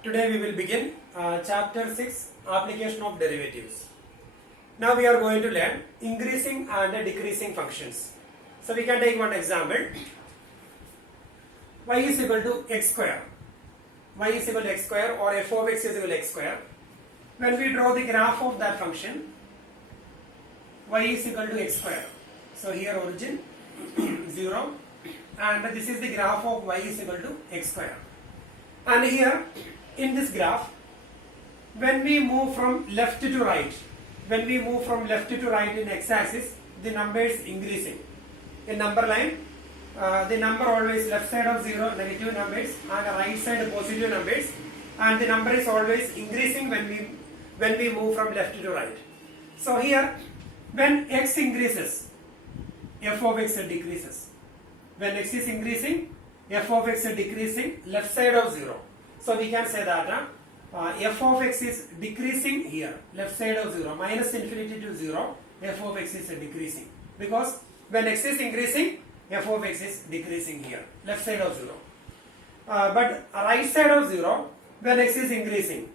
Today we will begin chapter 6 application of derivatives. Now we are going to learn increasing and decreasing functions. So we can take one example. Y is equal to x square. Y is equal to x square or f of x is equal to x square. When we draw the graph of that function, y is equal to x square. So here origin 0 and this is the graph of y is equal to x square. And here in this graph, when we move from left to right, in x-axis, the number is increasing. In number line, the number always left side of 0 negative numbers and right side positive numbers, and the number is always increasing when we move from left to right. So here, when x increases, f of x decreases. When x is increasing, f of x is decreasing left side of 0. So we can say that f of x is decreasing here, left side of 0, minus infinity to 0, f of x is decreasing. Because when x is increasing, f of x is decreasing here, left side of 0. But right side of 0, when x is increasing,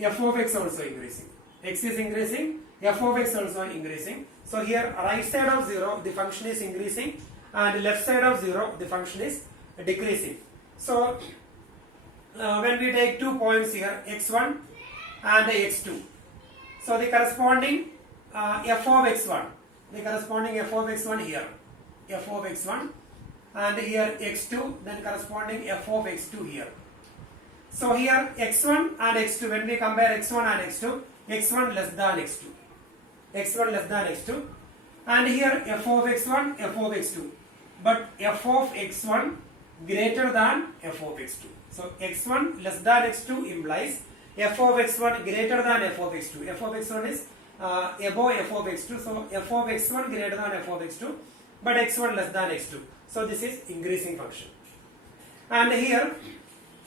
f of x also increasing. X is increasing, f of x also increasing. So here right side of 0, the function is increasing, and left side of 0, the function is decreasing. So when we take 2 points here, x1 and x2, so the corresponding f of x1, here, f of x1, and here x2, then corresponding f of x2 here. So here x1 and x2, when we compare x1 and x2, x1 less than x2, and here f of x1, f of x2, but f of x1 greater than f of x2. So x1 less than x2 implies f of x1 greater than f of x2. F of x1 is above f of x2. So f of x1 greater than f of x2, but x1 less than x2. So this is increasing function. And here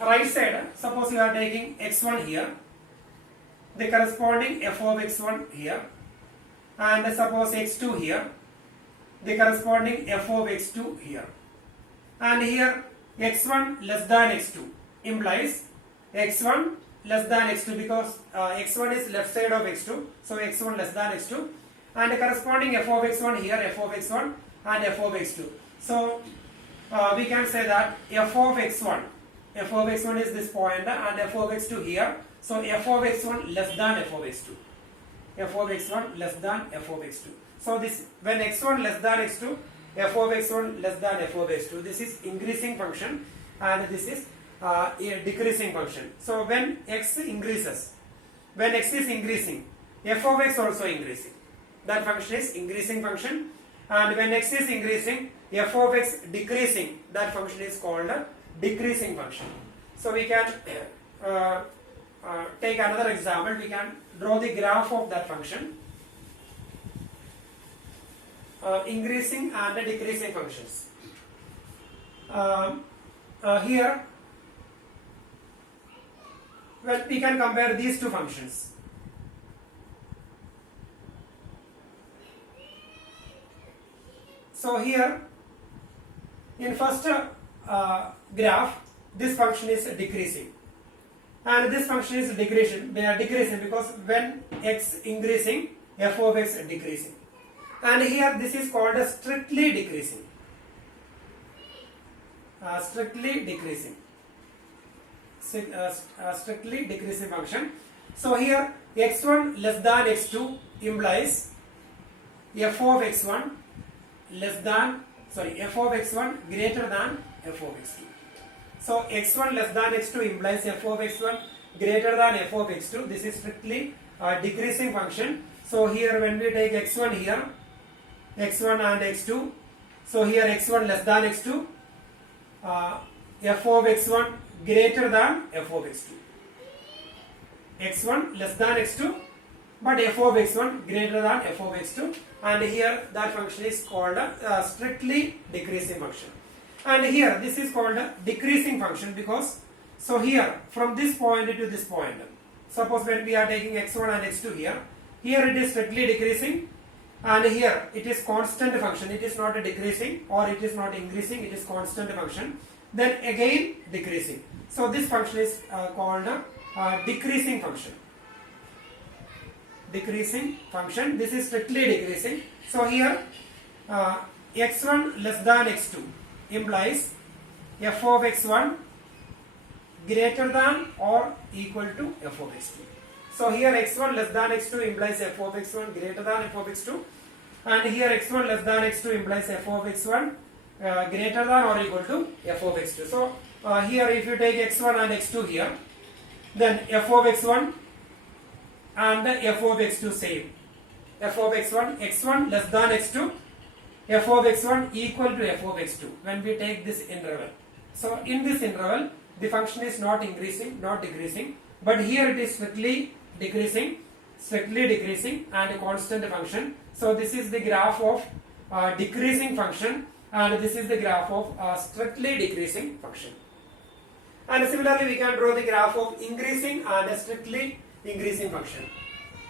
right side, suppose you are taking x1 here, the corresponding f of x1 here, and suppose x2 here, the corresponding f of x2 here. And here x1 less than x2 implies x1 less than x2, because x1 is left side of x2, so x1 less than x2, and the corresponding f of x1 here, f of x1 and f of x2. So we can say that f of x1 is this point and f of x2 here, so f of x1 less than f of x2, f of x1 less than f of x2. So this, when x1 less than x2, f of x1 less than f of x2, this is increasing function, and this is a decreasing function. So when x is increasing, f of x also increasing. That function is increasing function, and when x is increasing, f of x decreasing, that function is called a decreasing function. So we can take another example. We can draw the graph of that function. Increasing and decreasing functions. Here, well, we can compare these two functions. So here, in first graph, this function is decreasing, and this function is decreasing. They are decreasing because when x increasing, f of x decreasing. And here this is called a strictly decreasing. Strictly decreasing function. So here x1 less than x2 implies f of x1 greater than f of x2. So x1 less than x2 implies f of x1 greater than f of x2. This is strictly decreasing function. So here when we take x1 here, x1 and x2, so here x1 less than x2, f of x1 greater than f of x2. x1 less than x2, but f of x1 greater than f of x2, and here that function is called a strictly decreasing function. And here this is called a decreasing function because, so here from this point to this point, suppose when we are taking x1 and x2 here it is strictly decreasing, and here it is constant function. It is not a decreasing or it is not increasing, it is constant function. then again decreasing. So this function is called decreasing function. Decreasing function. This is strictly decreasing. So here x1 less than x2 implies f of x1 greater than or equal to f of x2. So here x1 less than x2 implies f of x1 greater than f of x2, and here x1 less than x2 implies f of x1 greater than or equal to f of x2. So here if you take x1 and x2 here, then f of x1 and f of x2 same. F of x1 less than x2, f of x1 equal to f of x2 when we take this interval. So in this interval the function is not increasing, not decreasing, but here it is strictly decreasing and a constant function. So this is the graph of decreasing function, and this is the graph of strictly decreasing function. And similarly we can draw the graph of increasing and a strictly increasing function.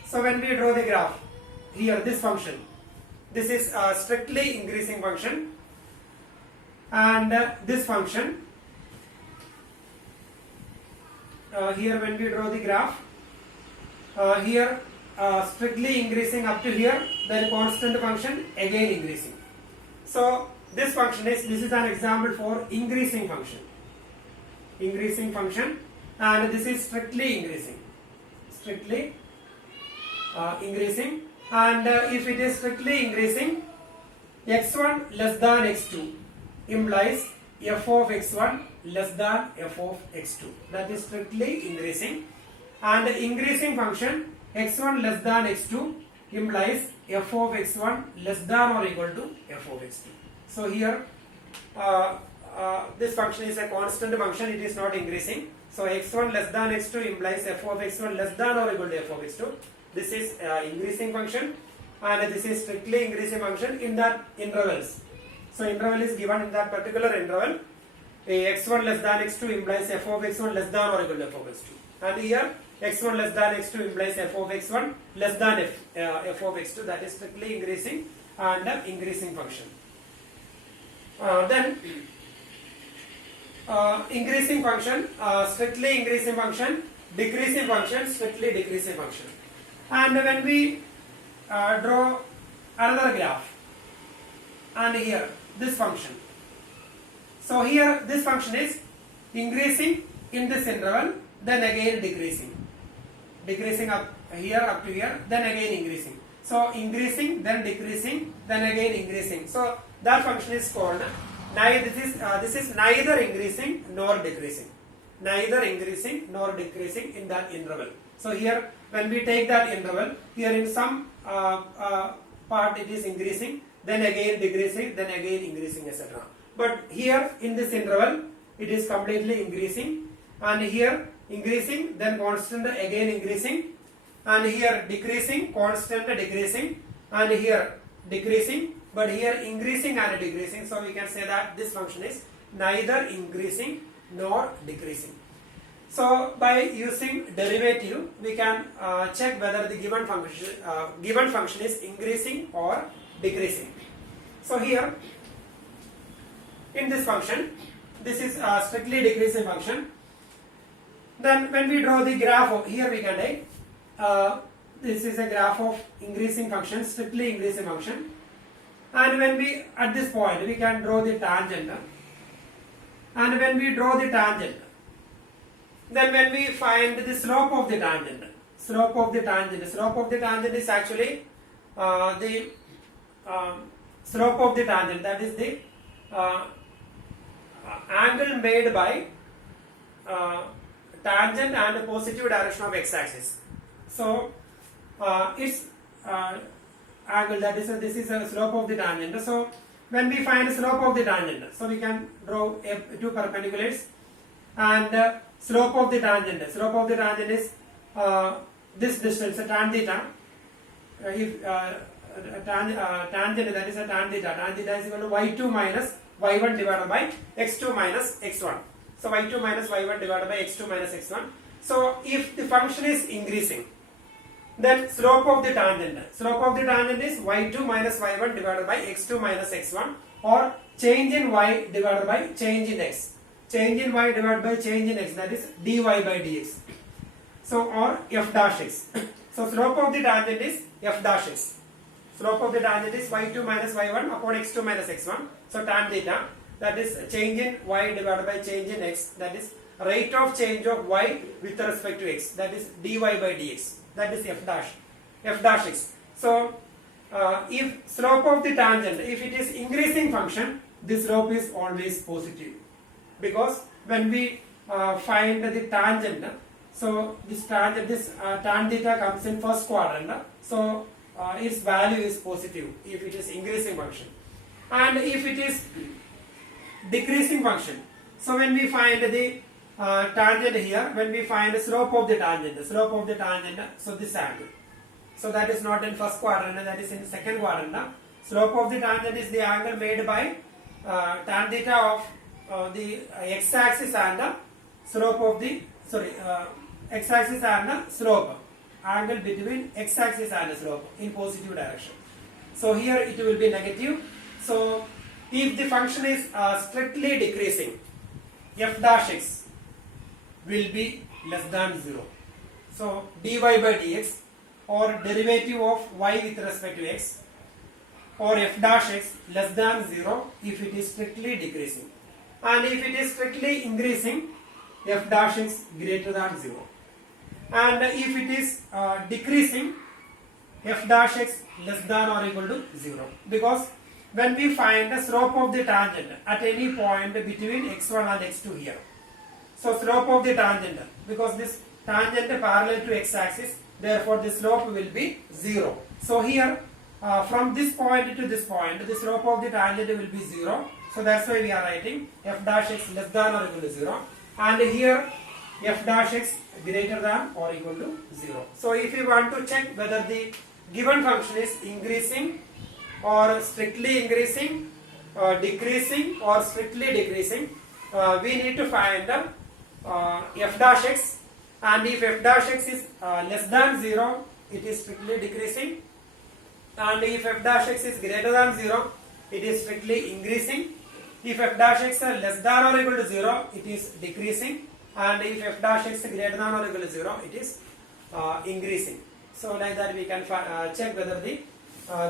So when we draw the graph here, this function, this is a strictly increasing function, and this function here when we draw the graph here strictly increasing up to here, then constant function again increasing. So this function is, this is an example for increasing function, and this is strictly increasing, and if it is strictly increasing, x1 less than x2 implies f of x1 less than f of x2. That is strictly increasing. And the increasing function x1 less than x2 implies f of x1 less than or equal to f of x2. So here this function is a constant function, it is not increasing. So x1 less than x2 implies f of x1 less than or equal to f of x2. This is increasing function, and this is strictly increasing function in that intervals. So interval is given in that particular interval. X1 less than x2 implies f of x1 less than or equal to f of x2, and here x1 less than x2 implies f of x1 less than f of x2. That is strictly increasing and increasing function. Then increasing function, strictly increasing function, decreasing function, strictly decreasing function. And when we draw another graph, and here this function, so here this function is increasing in this interval, then again decreasing up here up to here, then again increasing. So increasing, then decreasing, then again increasing. So that function is called this is neither increasing nor decreasing, in that interval. So here when we take that interval, here in some part it is increasing, then again decreasing, then again increasing, etc. But here in this interval it is completely increasing, and here increasing, then constant, again increasing, and here decreasing, constant, decreasing, and here decreasing, but here increasing and decreasing. So we can say that this function is neither increasing nor decreasing. So by using derivative we can check whether the given function is increasing or decreasing. So here in this function, this is a strictly decreasing function. Then when we draw the graph of, here we can take this is a graph of increasing function, strictly increasing function, and when we at this point we can draw the tangent, and when we draw the tangent, then when we find the slope of the tangent is actually the slope of the tangent, that is the angle made by tangent and the positive direction of x-axis. So its angle, that is this is a slope of the tangent. So when we find the slope of the tangent, so we can draw two perpendiculars, and slope of the tangent is this distance, tan theta. If tangent, that is a tan theta is equal to y2 minus y1 divided by x2 minus x1. So y2 minus y1 divided by x2 minus x1. So if the function is increasing, then slope of the tangent is y2 minus y1 divided by x2 minus x1, or change in y divided by change in x. change in y divided by change in x, that is dy by dx. So or f dash x. So slope of the tangent is f dash x. Slope of the tangent is y2 minus y1 upon x2 minus x1. So tan theta, that is change in y divided by change in x, that is rate of change of y with respect to x, that is dy by dx, that is f dash x. So if slope of the tangent, if it is increasing function, this slope is always positive, because when we find the tangent, so this tan theta comes in first quadrant, so its value is positive if it is increasing function, and if it is decreasing function, so when we find the tangent here, when we find the slope of the tangent, so this angle, so that is not in first quadrant, that is in second quadrant. Slope of the tangent is the angle made by tan theta of the x-axis and the slope of the x-axis and the slope, angle between x-axis and the slope in positive direction. So here it will be negative. So if the function is strictly decreasing, f dash x will be less than 0. So dy by dx or derivative of y with respect to x, or f dash x less than 0 if it is strictly decreasing, and if it is strictly increasing, f dash x greater than 0, and if it is decreasing, f dash x less than or equal to 0, because when we find the slope of the tangent at any point between x1 and x2 here, so slope of the tangent, because this tangent parallel to x-axis, therefore the slope will be 0. So here from this point to this point, the slope of the tangent will be 0. So that's why we are writing f dash x less than or equal to 0, and here f dash x greater than or equal to 0. So if you want to check whether the given function is increasing or strictly increasing, decreasing or strictly decreasing, we need to find the f dash x, and if f dash x is less than 0, it is strictly decreasing, and if f dash x is greater than 0, it is strictly increasing. If f dash x is less than or equal to 0, it is decreasing, and if f dash x is greater than or equal to 0, it is increasing. So like that we can check whether the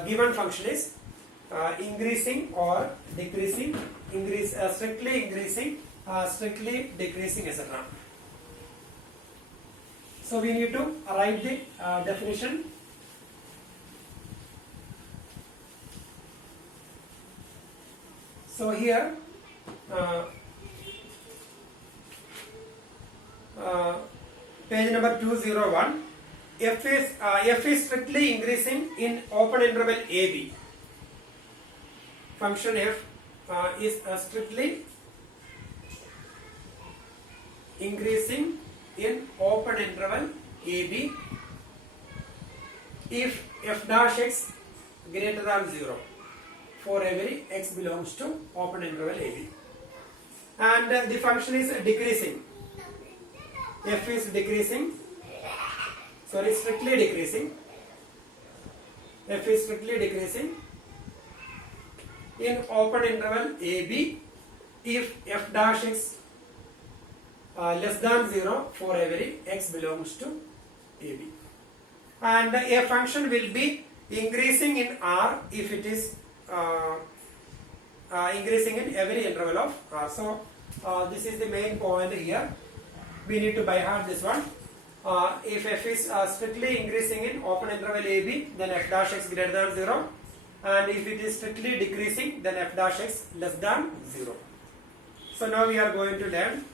given function is increasing or decreasing, strictly increasing, strictly decreasing, etc. So we need to write the definition. So here page number 201, f is strictly increasing in open interval AB. Function f is strictly increasing in open interval AB if f dash x greater than 0 for every x belongs to open interval AB, and the function is decreasing, f is decreasing, strictly decreasing, f is strictly decreasing in open interval AB if f dash x less than 0 for every x belongs to AB, and a function will be increasing in R if it is increasing in every interval of R. So this is the main point here. We need to by heart this one. If f is strictly increasing in open interval AB, then f dash x greater than 0, and if it is strictly decreasing, then f dash x less than 0. So now we are going to learn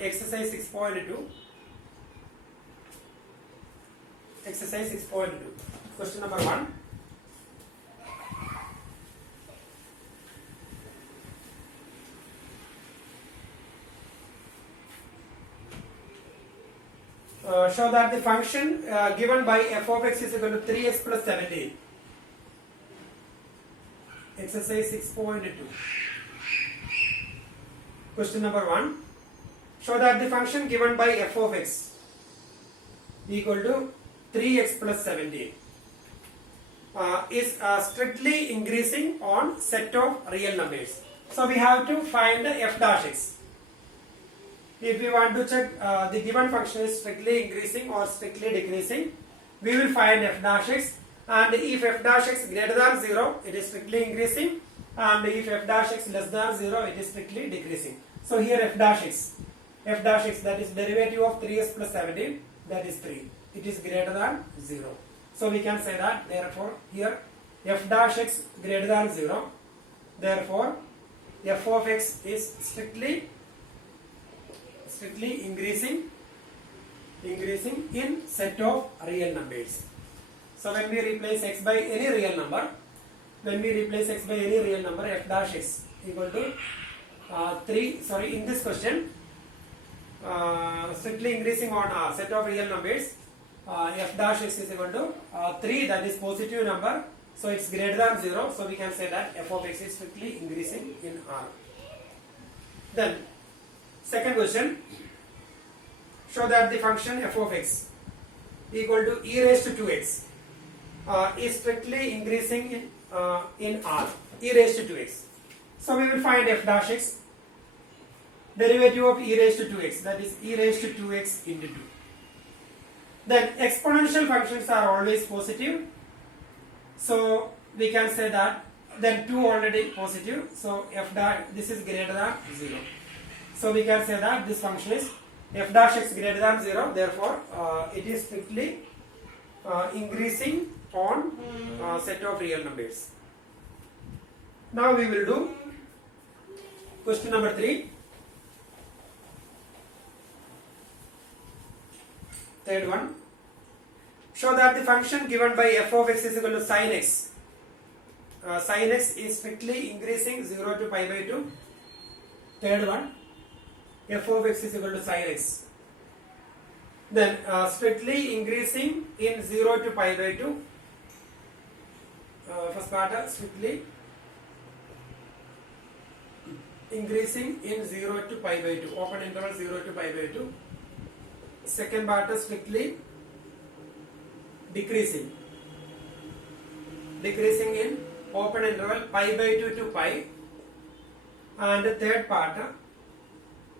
exercise 6.2. Exercise 6.2. Question number 1. Show that the function given by f of x is equal to 3x plus 17. Exercise 6.2. Question number 1. Show that the function given by f of x equal to 3x plus 17 is strictly increasing on set of real numbers. So we have to find the f dash x. If we want to check the given function is strictly increasing or strictly decreasing, we will find f dash x, and if f dash x greater than 0, it is strictly increasing, and if f dash x less than 0, it is strictly decreasing. So here f dash x, that is derivative of 3x plus 17, that is 3. It is greater than 0. So we can say that, therefore here f dash x greater than 0, therefore f of x is strictly increasing in set of real numbers. So when we replace x by any real number, f dash x equal to 3, in this question, strictly increasing on set of real numbers, f dash x is equal to 3, that is positive number, so it's greater than 0, so we can say that f of x is strictly increasing in R. Then second question, show that the function f of x equal to e raised to 2x is strictly increasing in R, e raised to 2x. So we will find f dash x, derivative of e raised to 2x, that is e raised to 2x into 2. Then exponential functions are always positive, so we can say that, then 2 already positive, so f dash, this is greater than 0. So we can say that this function is f dash x greater than 0, therefore it is strictly increasing on set of real numbers. Now we will do question number 3. Third one. Show that the function given by f of x is equal to sin x. Sin x is strictly increasing 0 to pi by 2. Third one. F of x is equal to sin x. Then strictly increasing in 0 to pi by 2. First part, strictly increasing in 0 to pi by 2, open interval 0 to pi by 2. Second part, strictly decreasing in open interval pi by 2 to pi. And the third part,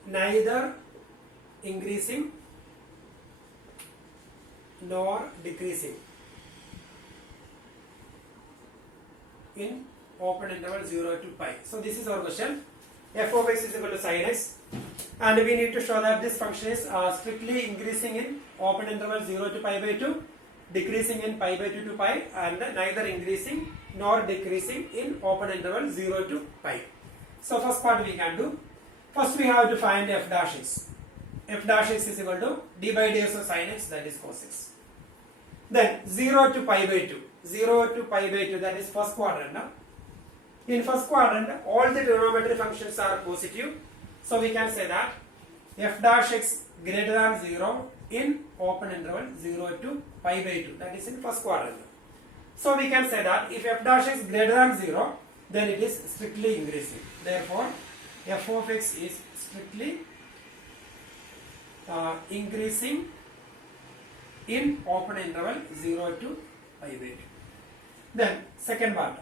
neither increasing nor decreasing in open interval 0 to pi. So this is our question. F of x is equal to sin x, and we need to show that this function is strictly increasing in open interval 0 to pi by 2, decreasing in pi by 2 to pi, and neither increasing nor decreasing in open interval 0 to pi. So first part we can do. First we have to find f dash x. F dash x is equal to d by dx of sin x, that is cos x. Then 0 to pi by 2. 0 to pi by 2, that is first quadrant. In first quadrant, all the trigonometry functions are positive. So we can say that f dash x greater than 0 in open interval 0 to pi by 2. That is in first quadrant. So we can say that if f dash x greater than 0, then it is strictly increasing. Therefore, f of x is strictly increasing in open interval 0 to pi by 2. Then second part,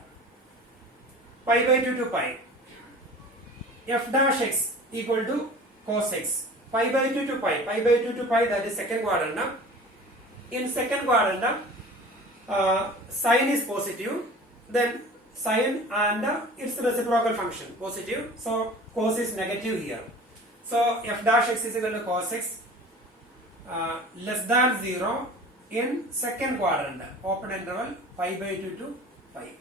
pi by 2 to pi, f dash x equal to cos x. Pi by 2 to pi, that is second quadrant. In second quadrant, sine is positive, then sine and its reciprocal function positive, so cos is negative here. So f dash x is equal to cos x less than 0 in second quadrant, open interval pi by 2 to pi.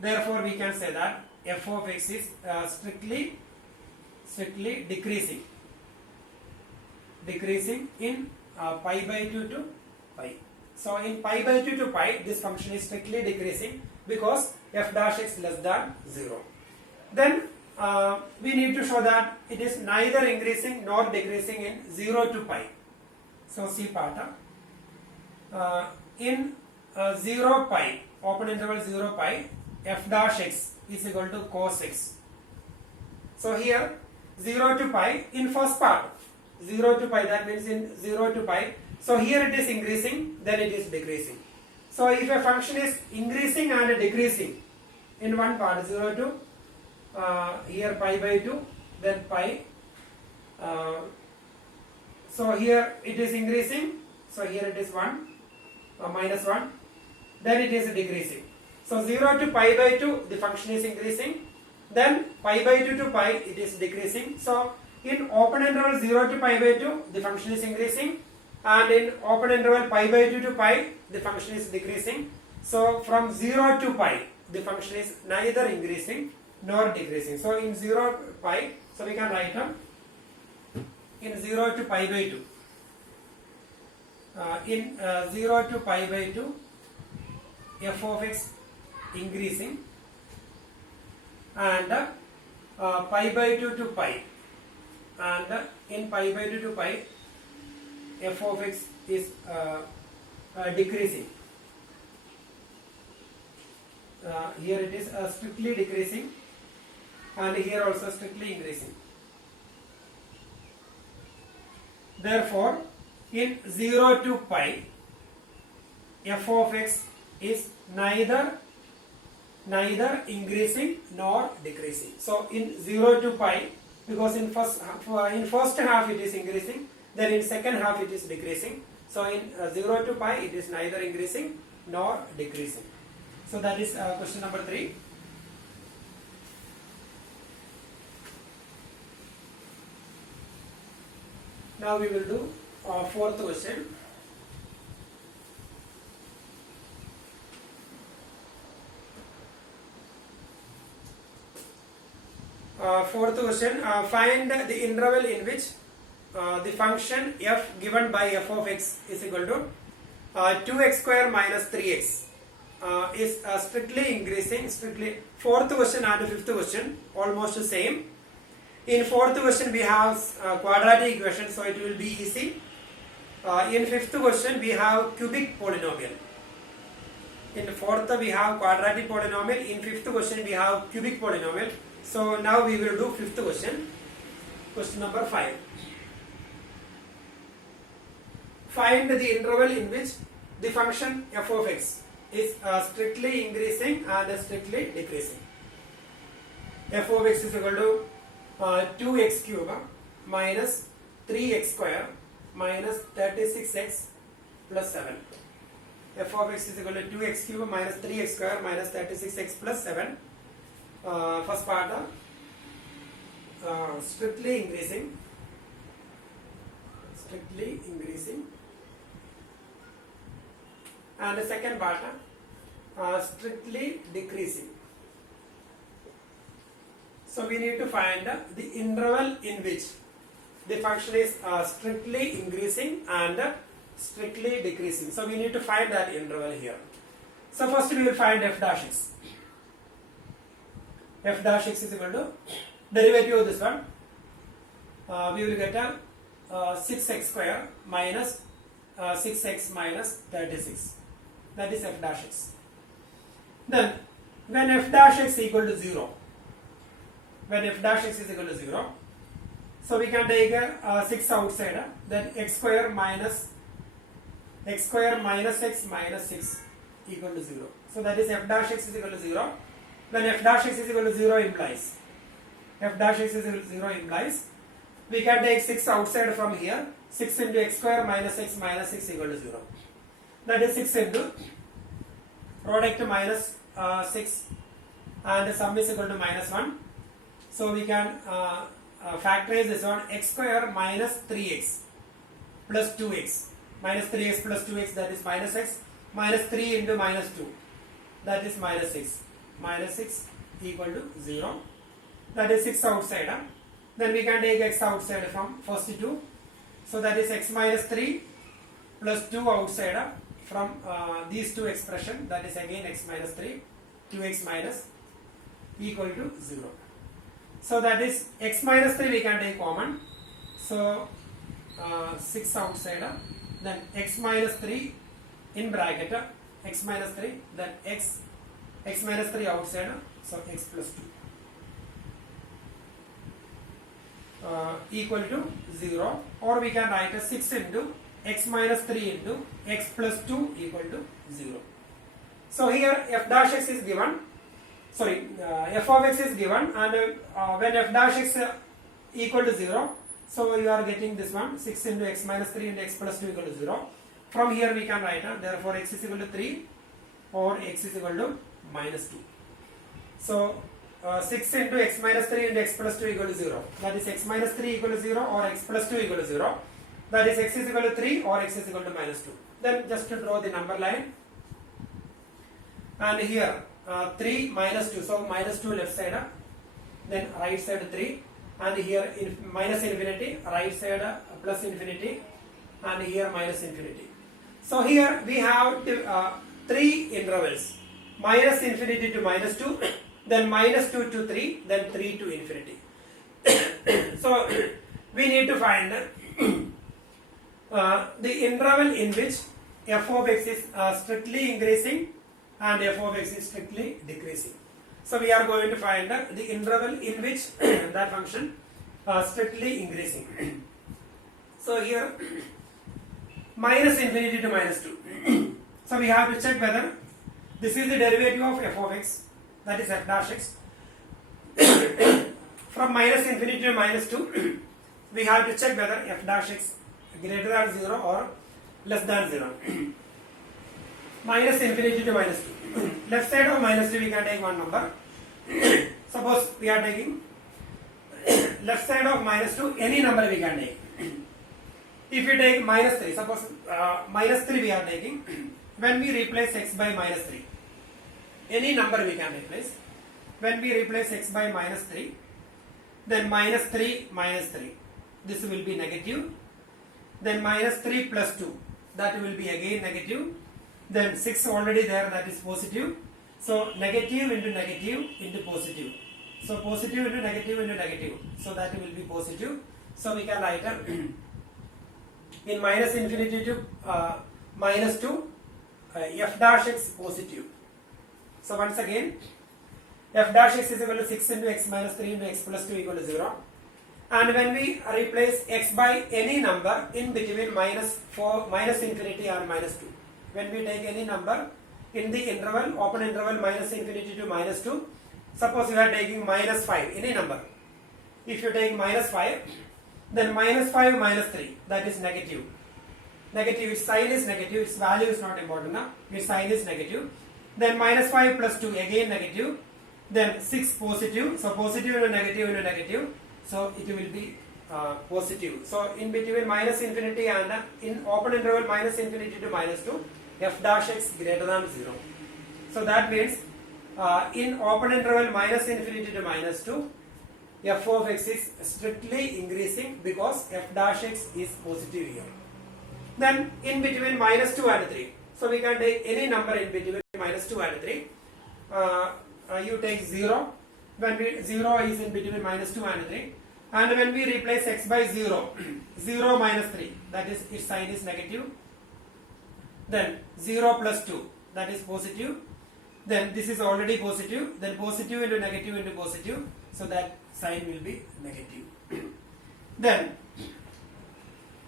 Therefore we can say that f of x is strictly decreasing in pi by 2 to pi. So in pi by 2 to pi, this function is strictly decreasing because f dash x less than 0. Then we need to show that it is neither increasing nor decreasing in 0 to pi. So see part. In 0 pi, open interval 0 pi, f dash x is equal to cos x. So here 0 to pi, in first part 0 to pi, that means in 0 to pi, so here it is increasing, then it is decreasing. So if a function is increasing and decreasing in one part 0 to here pi by 2, then pi. So here it is increasing, so here it is 1, minus 1, then it is decreasing. So 0 to pi by 2 the function is increasing, then pi by 2 to pi it is decreasing. So in open interval 0 to pi by 2 the function is increasing, and in open interval pi by 2 to pi the function is decreasing. So from 0 to pi the function is neither increasing nor decreasing. So in 0 pi, so we can write down in 0 to pi by 2. In 0 to pi by 2 f of x increasing, and pi by 2 to pi, and in pi by 2 to pi f of x is decreasing. Here it is strictly decreasing, and here also strictly increasing. Therefore in 0 to pi f of x is neither increasing nor decreasing. So in 0 to pi, because in first half it is increasing, then in second half it is decreasing. So in 0 to pi it is neither increasing nor decreasing. So that is question number 3. Now we will do fourth question. Fourth question, find the interval in which the function f given by f of x is equal to 2x square minus 3x is strictly increasing. Fourth question and fifth question almost the same. In fourth question we have quadratic equation, so it will be easy. In fifth question we have cubic polynomial. In fourth we have quadratic polynomial. In fifth question we have cubic polynomial. So now we will do fifth question. Question number 5. Find the interval in which the function f of x is strictly increasing and strictly decreasing. F of x is equal to 2x cube minus 3x square minus 36x plus 7. F of x is equal to 2x cube minus 3x square minus 36x plus 7. First part strictly increasing, and the second part strictly decreasing. So we need to find the interval in which the function is strictly increasing and strictly decreasing. So we need to find that interval here. So first we will find f dash x. F dash x is equal to derivative of this one. We will get a 6x square minus 6x minus 36. That is f dash x. Then when f dash x is equal to 0, so we can take a 6 outside, then x square minus x minus 6 equal to 0. So that is f dash x is equal to 0. When f dash x is equal to 0 implies, we can take 6 outside from here. 6 into x square minus x minus 6 equal to 0. That is 6 into product minus 6, and the sum is equal to minus 1. So we can factorize this one, x square minus 3x plus 2x, minus 3x plus 2x, that is minus x, minus 3 into minus 2, that is minus 6. Minus 6 equal to 0. That is 6 outside. Then we can take x outside from first 2. So that is x minus 3 plus 2 outside from these two expression, that is again x minus 3, 2x minus equal to 0. So that is x minus 3 we can take common. So 6 outside, then x minus 3 in bracket, x minus 3, then x minus 3 outside, so x plus 2 equal to 0, or we can write a 6 into x minus 3 into x plus 2 equal to 0. So here f dash x is given, f of x is given, and when f dash x equal to 0, so you are getting this one, 6 into x minus 3 into x plus 2 equal to 0. From here we can write, therefore x is equal to 3 or x is equal to minus 2. So 6 into x minus 3 into x plus 2 equal to 0. That is x minus 3 equal to 0 or x plus 2 equal to 0. That is x is equal to 3 or x is equal to minus 2. Then just to draw the number line. And here 3 minus 2. So minus 2 left side, then right side 3. And here minus infinity, right side plus infinity, and here minus infinity. So here we have 3 intervals. Minus infinity to minus 2, then minus 2 to 3, then 3 to infinity. So we need to find the interval in which f of x is strictly increasing and f of x is strictly decreasing. So we are going to find the interval in which that function strictly increasing. So here minus infinity to minus 2. So we have to check whether this is the derivative of f of x, that is f dash x. From minus infinity to minus 2, we have to check whether f dash x greater than 0 or less than 0. Minus infinity to minus 2. Left side of minus 2 we can take one number. Suppose we are taking left side of minus 2, any number we can take. If you take minus 3, suppose minus 3 we are taking, when we replace x by minus 3, any number we can replace. When we replace x by minus 3, then minus 3 minus 3, this will be negative. Then minus 3 plus 2, that will be again negative. Then 6 already there, that is positive. So negative into negative into positive. So positive into negative into negative. So that will be positive. So we can write in minus infinity to minus 2, f dash x positive. So once again, f dash x is equal to 6 into x minus 3 into x plus 2 equal to 0. And when we replace x by any number in between minus infinity or minus 2, when we take any number in the interval, open interval minus infinity to minus 2, suppose you are taking minus 5, any number. If you take minus 5, then minus 5 minus 3, that is negative. Negative, its sign is negative, its value is not important now, its sign is negative. Then minus 5 plus 2, again negative. Then 6 positive, so positive into negative, so it will be positive. So in between minus infinity and in open interval minus infinity to minus 2, f dash x greater than 0. So that means in open interval minus infinity to minus 2, f of x is strictly increasing because f dash x is positive here. Then in between minus 2 and 3, so we can take any number in between minus 2 and 3. You take 0, when 0 is in between minus 2 and 3, and when we replace x by 0, 0 minus 3, that is its sign is negative. Then 0 plus 2, that is positive. Then this is already positive, then positive into positive, so that sign will be negative. Then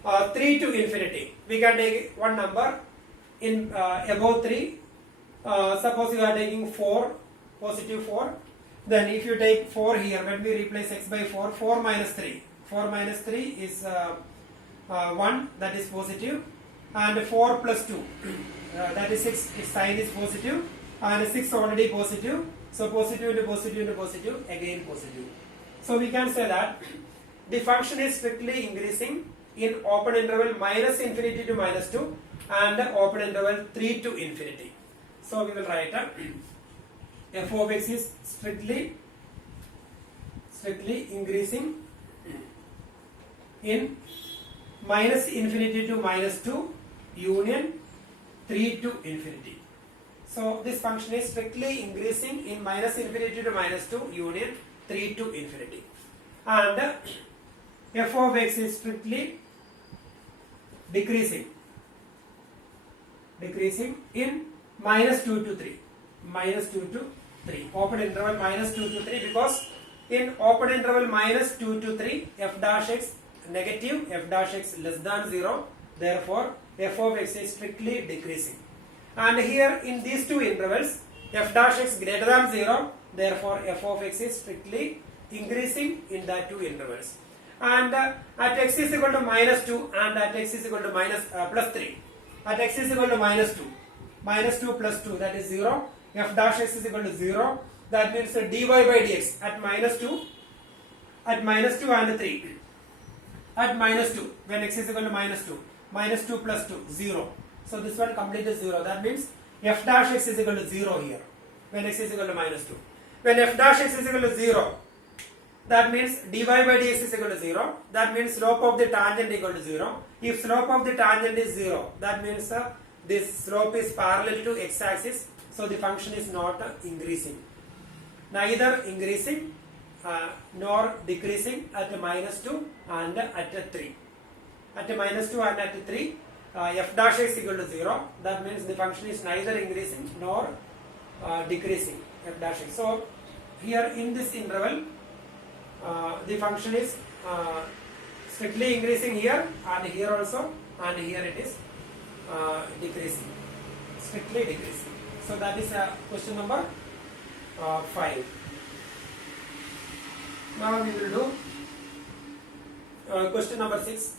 3 to infinity, we can take one number in above 3. Suppose you are taking 4, positive 4. Then if you take 4 here, when we replace x by 4, 4 minus 3. 4 minus 3 is 1, that is positive. And 4 plus 2, that is 6, its sign is positive. And 6 already positive. So positive into positive, again positive. So we can say that the function is strictly increasing in open interval minus infinity to minus 2 and open interval 3 to infinity. So we will write f of x is strictly increasing in minus infinity to minus 2 union 3 to infinity. So this function is strictly increasing in minus infinity to minus 2 union 3 to infinity. And f of x is strictly decreasing in minus 2 to 3. Minus 2 to 3. Open interval minus 2 to 3, because in open interval minus 2 to 3, f dash x negative, f dash x less than 0. Therefore, f of x is strictly decreasing. And here in these two intervals, f dash x greater than 0 Therefore, f of x is strictly increasing in the two intervals. And at x is equal to minus 2 and at x is equal to plus 3. At x is equal to minus 2 plus 2, that is 0. F dash x is equal to 0. That means dy by dx at minus 2 and 3. At minus 2, when x is equal to minus 2 plus 2, 0. So this one completely 0. That means f dash x is equal to 0 here, when x is equal to minus 2. When f dash x is equal to 0, that means dy by dx is equal to 0. That means slope of the tangent equal to 0. If slope of the tangent is 0, that means this slope is parallel to x-axis. So the function is not increasing. Neither increasing nor decreasing at minus 2 and at 3. At minus 2 and at 3, f dash x equal to 0. That means the function is neither increasing nor decreasing, f dash x. So here in this interval, the function is strictly increasing here and here also, and here it is decreasing, strictly decreasing. So that is question number 5. Now we will do question number 6.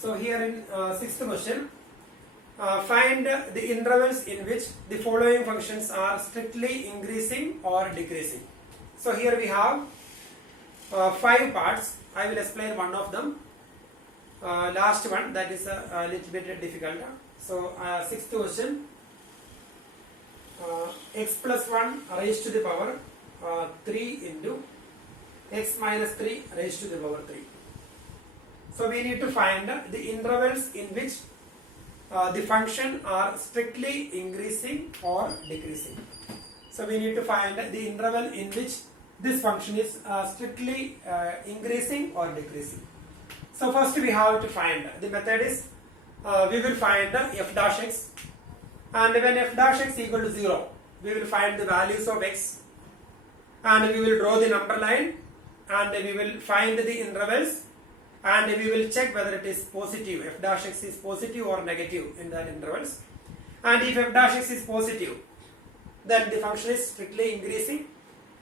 So here in sixth question, find the intervals in which the following functions are strictly increasing or decreasing. So here we have 5 parts. I will explain one of them. Last one, that is a little bit difficult. So sixth question, x plus 1 raised to the power 3 into x minus 3 raised to the power 3. So we need to find the intervals in which the function are strictly increasing or decreasing. So we need to find the interval in which this function is strictly increasing or decreasing. So first we have to find, the method is we will find f dash x, and when f dash x equal to 0, we will find the values of x, and we will draw the number line, and we will find the intervals, and we will check whether it is positive, f dash x is positive or negative in that intervals. And if f dash x is positive, then the function is strictly increasing,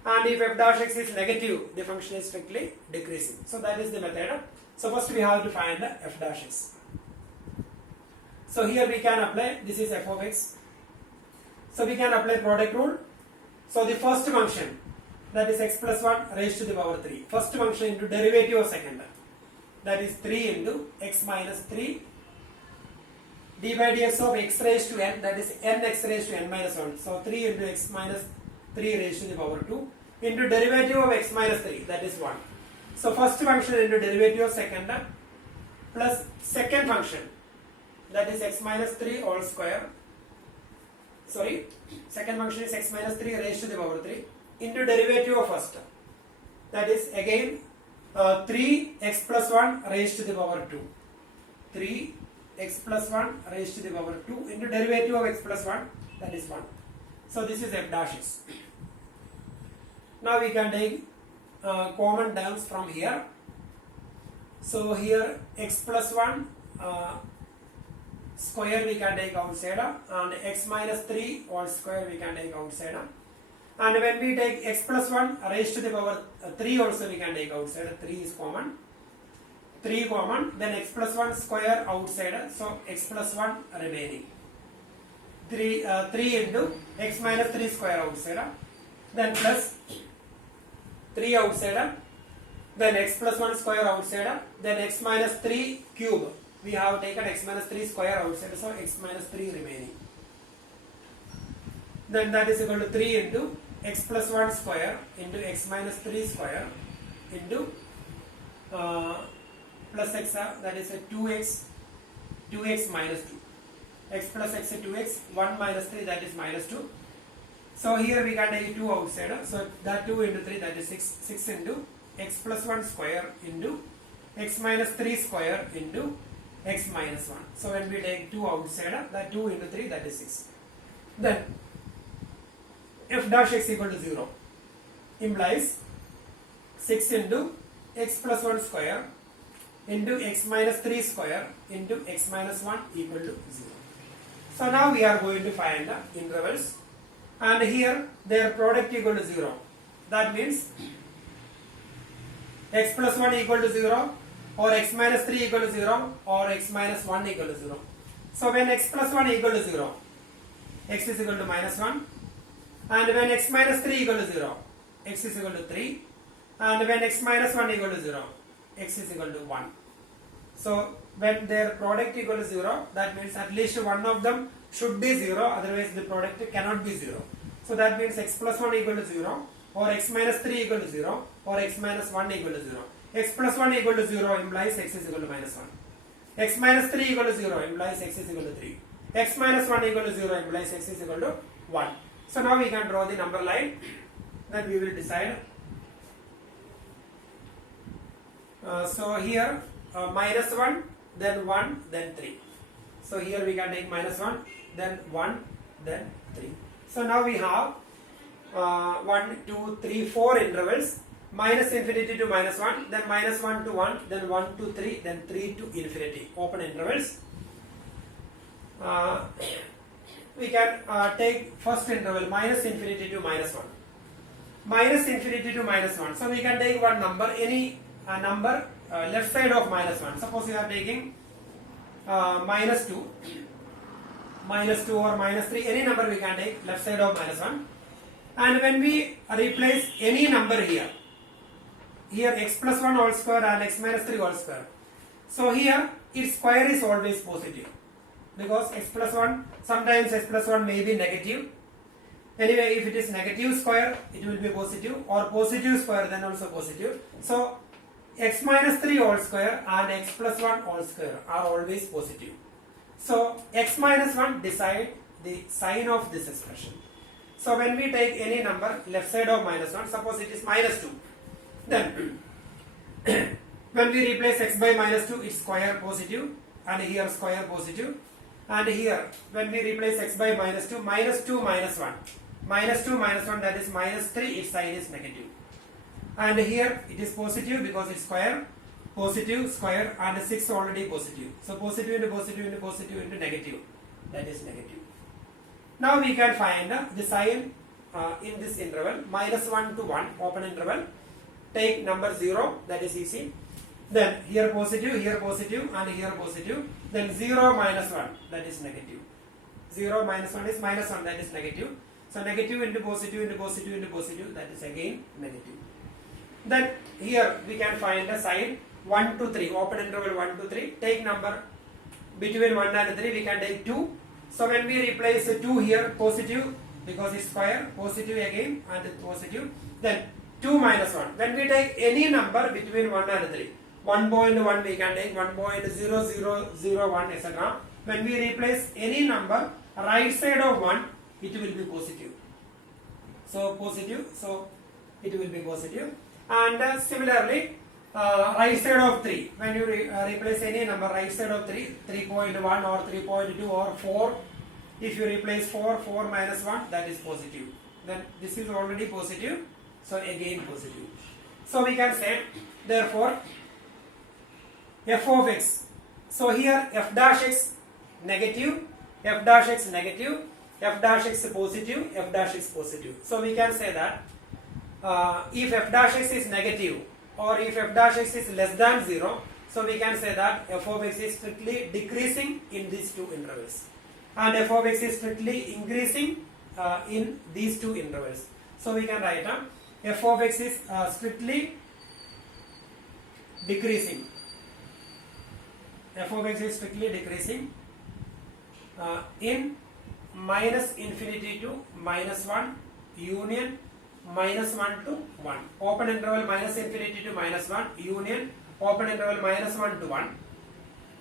and if f dash x is negative, the function is strictly decreasing. So that is the method. So first we have to find f dash x. So here we can apply, this is f of x. So we can apply product rule. So the first function, that is x plus 1 raised to the power 3. First function into derivative of second, that is 3 into x minus 3 d by dx of x raised to n, that is n x raised to n minus 1. So 3 into x minus 3 raised to the power 2 into derivative of x minus 3, that is 1. So first function into derivative of second plus second function, that is x minus 3 all square. Sorry, second function is x minus 3 raised to the power 3 into derivative of first, that is again 3x plus 1 raised to the power 2. 3x plus 1 raised to the power 2 into derivative of x plus 1, that is 1. So this is f dash x. Now we can take common terms from here. So here x plus 1 square we can take outside, and x minus 3 all square we can take outside. And when we take x plus 1 raised to the power 3 also we can take outside. 3 is common. 3 common. Then x plus 1 square outside. So x plus 1 remaining. 3 into x minus 3 square outside. Then plus 3 outside. Then x plus 1 square outside. Then x minus 3 cube. We have taken x minus 3 square outside. So x minus 3 remaining. Then that is equal to 3 into x plus 1 square into x minus 3 square into plus x, that is a 2x minus 2. X plus x is 2x, 1 minus 3, that is minus 2. So here we can take 2 outside. So that 2 into 3, that is 6. 6 into x plus 1 square into x minus 3 square into x minus 1. So when we take 2 outside, that 2 into 3, that is 6. Then f dash x equal to 0 implies 6 into x plus 1 square into x minus 3 square into x minus 1 equal to 0. So now we are going to find the intervals, and here their product equal to 0. That means x plus 1 equal to 0, or x minus 3 equal to 0, or x minus 1 equal to 0. So when x plus 1 equal to 0, x is equal to minus 1, and when x minus 3 equal to 0, x is equal to 3, and when x minus 1 equal to 0, x is equal to 1. So when their product equal to 0, that means at least one of them should be 0, otherwise the product cannot be 0. So that means x plus 1 equal to 0, or x minus 3 equal to 0, or x minus 1 equal to 0. X plus 1 equal to 0 implies x is equal to minus 1. X minus 3 equal to 0 implies x is equal to 3. X minus 1 equal to 0 implies x is equal to 1. So now we can draw the number line. Then we will decide. So here minus 1, then 1, then 3. So here we can take minus 1, then 1, then 3. So now we have 1, 2, 3, 4 intervals. Minus infinity to minus 1, then minus 1 to 1, then 1 to 3, then 3 to infinity. Open intervals. We can take first interval minus infinity to minus 1. Minus infinity to minus 1. So we can take one number, any number left side of minus 1. Suppose you are taking minus 2 or minus 3, any number we can take left side of minus 1. And when we replace any number here x plus 1 whole square and x minus 3 whole square. So here its square is always positive, because x plus 1, sometimes x plus 1 may be negative. Anyway, if it is negative square, it will be positive, or positive square, then also positive. So x minus 3 whole square and x plus 1 whole square are always positive. So x minus 1 decide the sign of this expression. So when we take any number left side of minus 1, suppose it is minus 2, then when we replace x by minus 2, its square positive, and here square positive, and here when we replace x by minus 2 minus 1, minus 2 minus 1, that is minus 3, its sign is negative, and here it is positive because it's square, positive, square, and 6 already positive. So positive into positive into positive into negative, that is negative. Now we can find the sign in this interval minus 1 to 1, open interval. Take number 0, that is easy. Then here positive, and here positive. Then 0 minus 1, that is negative. 0 minus 1 is minus 1, that is negative. So negative into positive into positive into positive, that is again negative. Then here we can find the sign 1 to 3, open interval 1 to 3. Take number between 1 and 3, we can take 2. So when we replace 2 here, positive, because it's square, positive again and positive. Then 2 minus 1. When we take any number between 1 and 3, 1.1 we can take, 1.0001, etc. When we replace any number right side of 1, it will be positive. So positive, so it will be positive. And similarly, right side of 3, when you replace any number right side of 3, 3.1 or 3.2 or 4, if you replace 4, 4 minus 1, that is positive. Then this is already positive, so again positive. So we can say, therefore, f of x. So here f dash x negative, f dash x negative, f dash x positive, f dash x positive. So we can say that if f dash x is negative, or if f dash x is less than 0, so we can say that f of x is strictly decreasing in these two intervals, and f of x is strictly increasing in these two intervals. So we can write f of x is strictly decreasing. F of x is strictly decreasing in minus infinity to minus 1 union minus 1 to 1. Open interval minus infinity to minus 1 union open interval minus 1 to 1.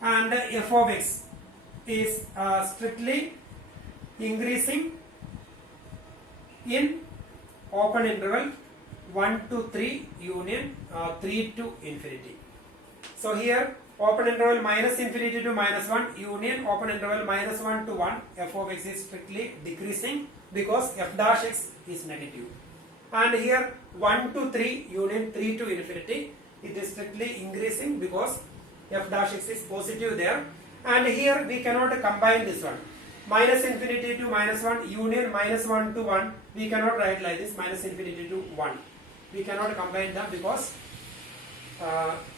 And f of x is strictly increasing in open interval 1 to 3 union 3 to infinity. So here open interval minus infinity to minus 1 union open interval minus 1 to 1, f of x is strictly decreasing because f dash x is negative. And here 1 to 3 union 3 to infinity, it is strictly increasing because f dash x is positive there. And here we cannot combine this one. Minus infinity to minus 1 union minus 1 to 1. We cannot write like this, minus infinity to 1. We cannot combine them because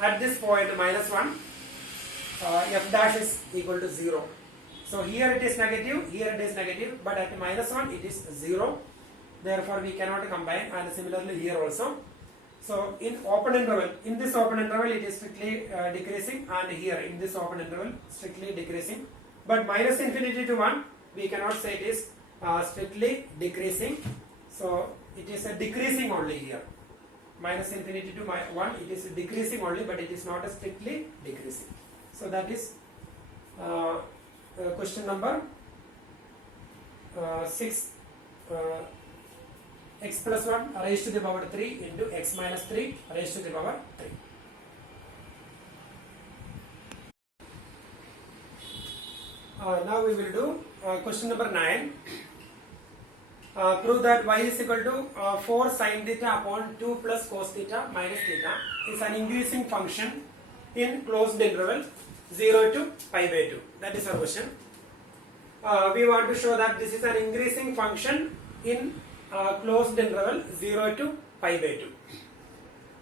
at this point minus 1 f dash is equal to 0. So here it is negative, here it is negative, but at minus 1 it is 0. Therefore we cannot combine, and similarly here also. So in open interval, in this open interval it is strictly decreasing, and here in this open interval strictly decreasing. But minus infinity to 1, we cannot say it is strictly decreasing. So it is a decreasing only here. Minus infinity to 1, it is decreasing only, but it is not a strictly decreasing. So that is question number 6. X plus 1 raised to the power 3 into x minus 3 raised to the power 3. Now we will do question number 9. Prove that y is equal to 4 sin theta upon 2 plus cos theta minus theta is an increasing function in closed interval 0 to pi by 2. That is our question. We want to show that this is an increasing function in closed interval 0 to pi by 2.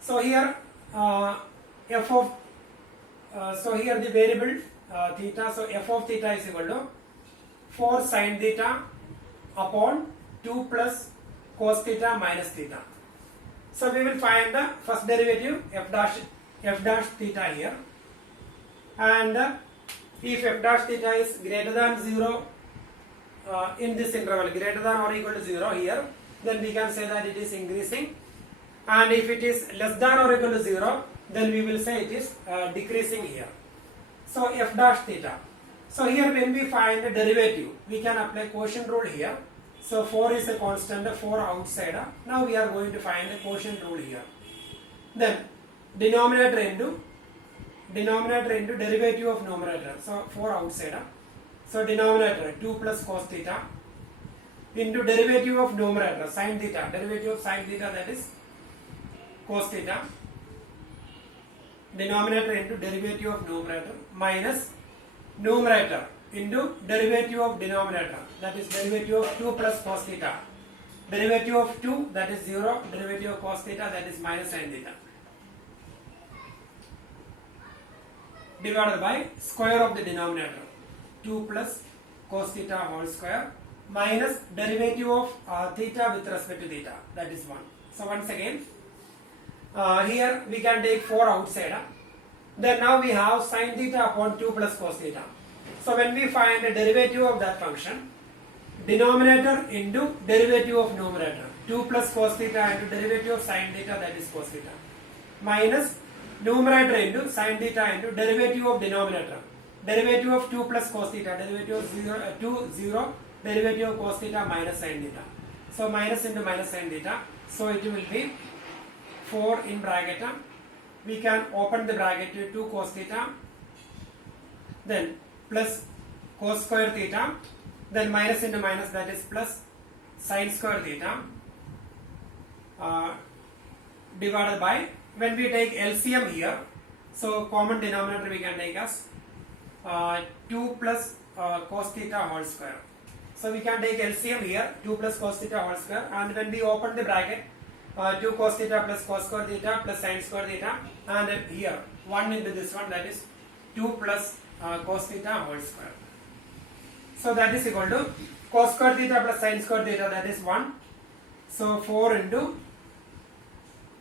So here f of so here the variable theta, so f of theta is equal to 4 sin theta upon 2 plus cos theta minus theta. So we will find the first derivative f dash theta here, and if f dash theta is greater than 0 in this interval, greater than or equal to 0 here, then we can say that it is increasing, and if it is less than or equal to 0, then we will say it is decreasing here. So f dash theta. So here when we find the derivative, we can apply quotient rule here. So 4 is a constant, 4 outside. Now we are going to find the quotient rule here. Then denominator into derivative of numerator. So 4 outside. So denominator 2 plus cos theta into derivative of numerator sin theta, derivative of sin theta, that is cos theta, denominator into derivative of numerator minus numerator into derivative of denominator, that is derivative of 2 plus cos theta, derivative of 2, that is 0, derivative of cos theta, that is minus sin theta, divided by square of the denominator 2 plus cos theta whole square minus derivative of theta with respect to theta, that is 1. So once again here we can take 4 outside. Then now we have sin theta upon 2 plus cos theta. So when we find the derivative of that function, denominator into derivative of numerator 2 plus cos theta into derivative of sin theta, that is cos theta, minus numerator into sin theta into derivative of denominator, derivative of 2 plus cos theta, derivative of 0, derivative of cos theta minus sin theta. So minus into minus sin theta. So it will be 4 in bracket. We can open the bracket to 2 cos theta, then plus cos square theta, then minus into minus, that is plus sin square theta, divided by, when we take LCM here, so common denominator we can take as 2 plus cos theta whole square. So we can take LCM here, 2 plus cos theta whole square, and when we open the bracket, 2 cos theta plus cos square theta plus sin square theta, and here 1 into this one, that is 2 plus cos theta whole square. So that is equal to cos square theta plus sin square theta, that is 1. So 4 into,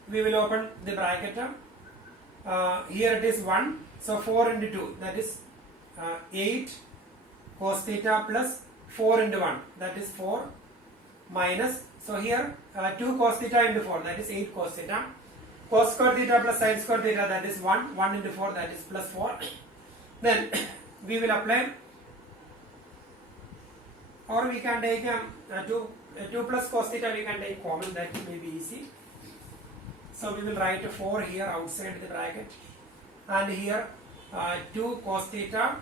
we will open the bracket, here it is 1, so 4 into 2, that is 8 cos theta plus 4 into 1, that is 4, minus, so here 2 cos theta into 4, that is 8 cos theta, cos square theta plus sin square theta, that is 1 into 4, that is plus 4. Then we will apply, or we can take 2 plus cos theta, we can take common, that may be easy. So we will write 4 here outside the bracket, and here 2 cos theta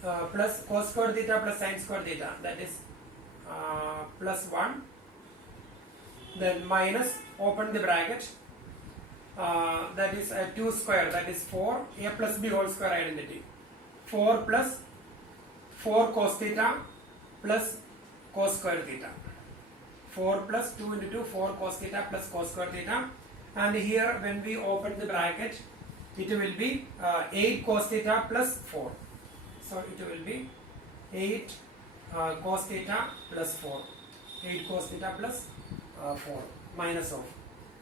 plus cos square theta plus sin square theta, that is plus 1, then minus, open the bracket, that is 2 square, that is 4, a plus b whole square identity. 4 plus 4 cos theta plus cos square theta. 4 plus 2 into 2, 4 cos theta plus cos square theta. And here when we open the bracket, it will be 8 cos theta plus 4. So it will be 8 cos theta plus 4. 8 cos theta plus 4 minus of.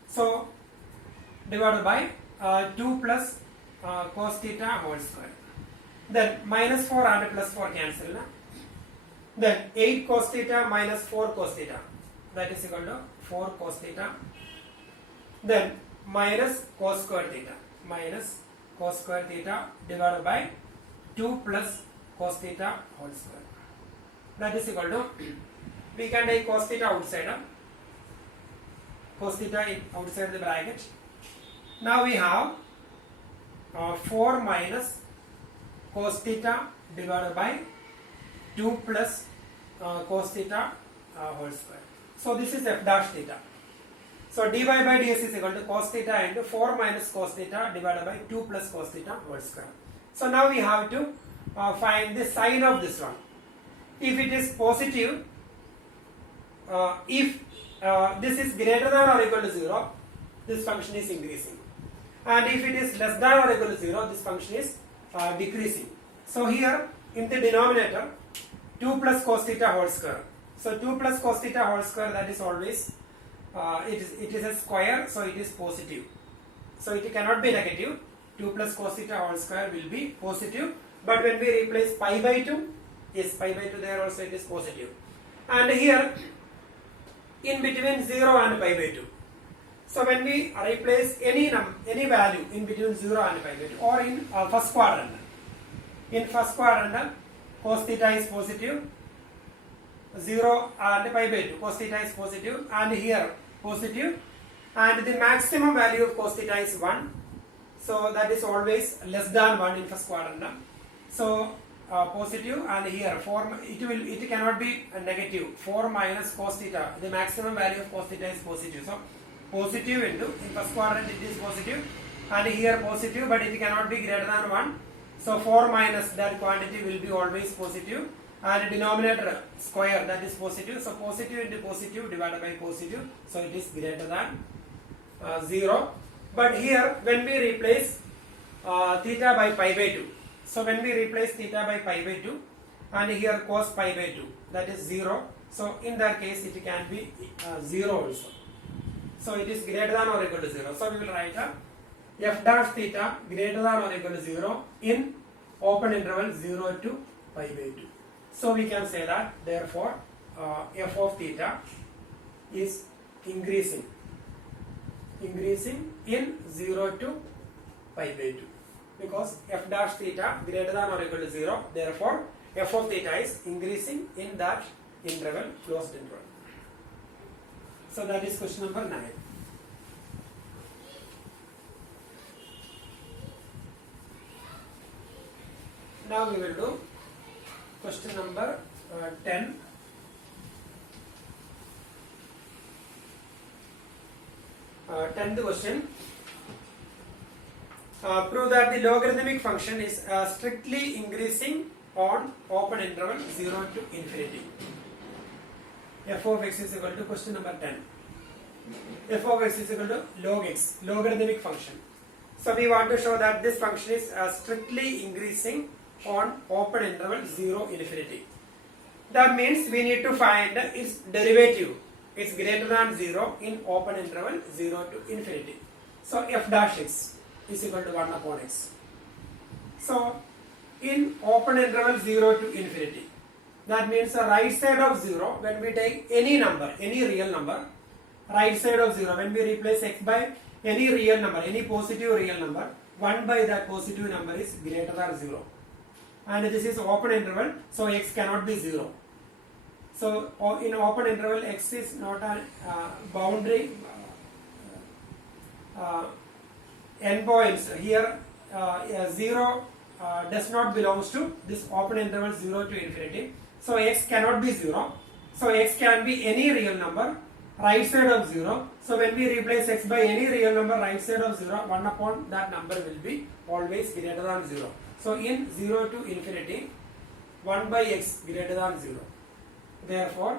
So divided by 2 plus cos theta whole square. Then minus 4 and plus 4 cancel. Then 8 cos theta minus 4 cos theta. That is equal to 4 cos theta. Then minus cos square theta. Minus cos square theta divided by 2 plus cos theta whole square. That is equal to, we can take cos theta outside. Cos theta outside the bracket. Now we have 4 minus cos theta divided by 2 plus cos theta whole square. So this is f dash theta. So dy by ds is equal to cos theta into 4 minus cos theta divided by 2 plus cos theta whole square. So now we have to find the sign of this one. If it is positive, if this is greater than or equal to 0, this function is increasing. And if it is less than or equal to 0, this function is decreasing. So here in the denominator, 2 plus cos theta whole square. So 2 plus cos theta whole square, that is always, it is a square, so it is positive. So it cannot be negative. 2 plus cos theta whole square will be positive. But when we replace pi by 2, yes, pi by 2 there also it is positive. And here, in between 0 and pi by 2. So when we replace any value in between 0 and pi by 2, or in first quadrant. In first quadrant, cos theta is positive, 0 and pi by 2, cos theta is positive, and here positive, and the maximum value of cos theta is 1. So that is always less than 1 in first quadrant. So positive, and here it cannot be negative. 4 minus cos theta, the maximum value of cos theta is positive. So positive into, in first quadrant it is positive, and here positive, but it cannot be greater than 1. So 4 minus that quantity will be always positive, and denominator square, that is positive. So positive into positive divided by positive, so it is greater than 0. But here when we replace theta by pi by 2, so when we replace theta by pi by 2, and here cos pi by 2, that is 0. So in that case it can be 0 also. So it is greater than or equal to 0. So we will write f dash theta greater than or equal to 0 in open interval 0 to pi by 2. So we can say that therefore f of theta is increasing in 0 to pi by 2, because f dash theta greater than or equal to 0, therefore f of theta is increasing in that interval, closed interval. So that is question number 9. Now we will do question number 10. Tenth question. Prove that the logarithmic function is strictly increasing on open interval 0 to infinity. F of x is equal to, question number 10. F of x is equal to log x, logarithmic function. So we want to show that this function is strictly increasing on open interval 0 infinity. That means we need to find its derivative. It's greater than 0 in open interval 0 to infinity. So f dash x is equal to 1 upon x. So in open interval 0 to infinity, that means the right side of 0, when we take any number, any real number, right side of 0, when we replace x by any real number, any positive real number, 1 by that positive number is greater than 0. And this is open interval, so x cannot be 0. So in open interval, x is not a boundary. N points here, 0 does not belongs to this open interval 0 to infinity. So x cannot be 0. So x can be any real number right side of 0. So when we replace x by any real number right side of 0, 1 upon that number will be always greater than 0. So in 0 to infinity, 1 by x greater than 0. Therefore,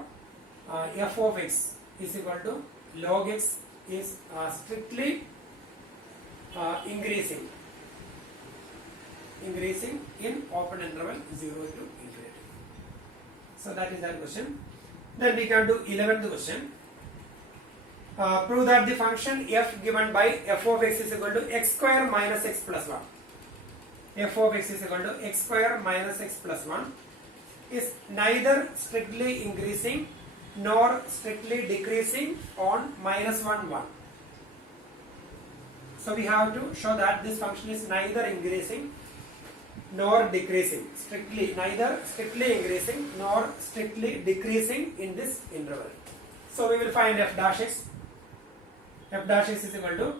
f of x is equal to log x is strictly increasing in open interval 0 to infinity. So that is that question. Then we can do 11th question. Prove that the function f given by f of x is equal to x square minus x plus 1. F of x is equal to x square minus x plus 1 is neither strictly increasing nor strictly decreasing on minus 1 1. So we have to show that this function is neither increasing nor decreasing, neither strictly increasing nor strictly decreasing in this interval. So we will find f dash x. F dash x is equal to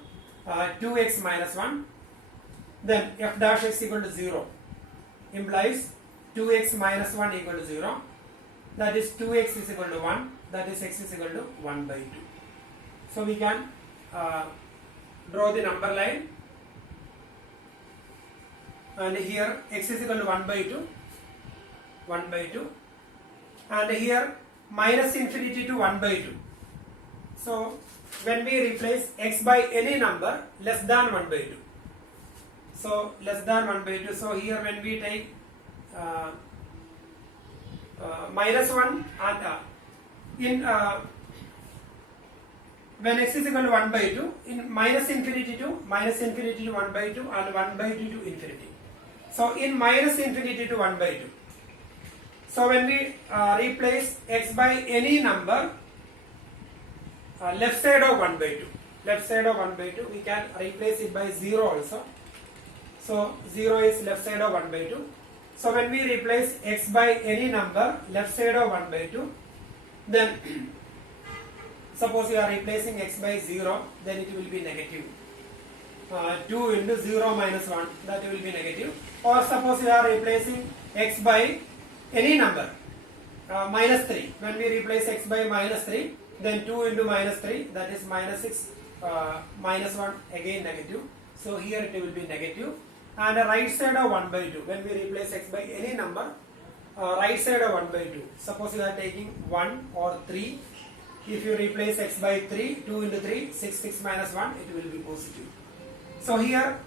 2x minus 1. Then f dash x equal to 0 implies 2x minus 1 equal to 0. That is 2x is equal to 1. That is x is equal to 1 by 2. So we can draw the number line. And here x is equal to 1 by 2. And here minus infinity to 1 by 2. So when we replace x by any number less than 1 by 2. So less than 1 by 2. So here when we take minus 1 and when x is equal to 1 by 2, in minus infinity to 1 by 2 and 1 by 2 to infinity. So in minus infinity to 1 by 2. So when we replace x by any number left side of 1 by 2, we can replace it by 0 also. So 0 is left side of 1 by 2. So when we replace x by any number left side of 1 by 2, then suppose you are replacing x by 0, then it will be negative. 2 into 0 minus 1, that will be negative. Or suppose you are replacing x by any number minus 3. When we replace x by minus 3, then 2 into minus 3, that is minus 6, minus 1, again negative. So here it will be negative. And the right side of 1 by 2, when we replace x by any number, right side of 1 by 2, suppose you are taking 1 or 3, if you replace x by 3, 2 into 3, 6 minus 1, it will be positive. So here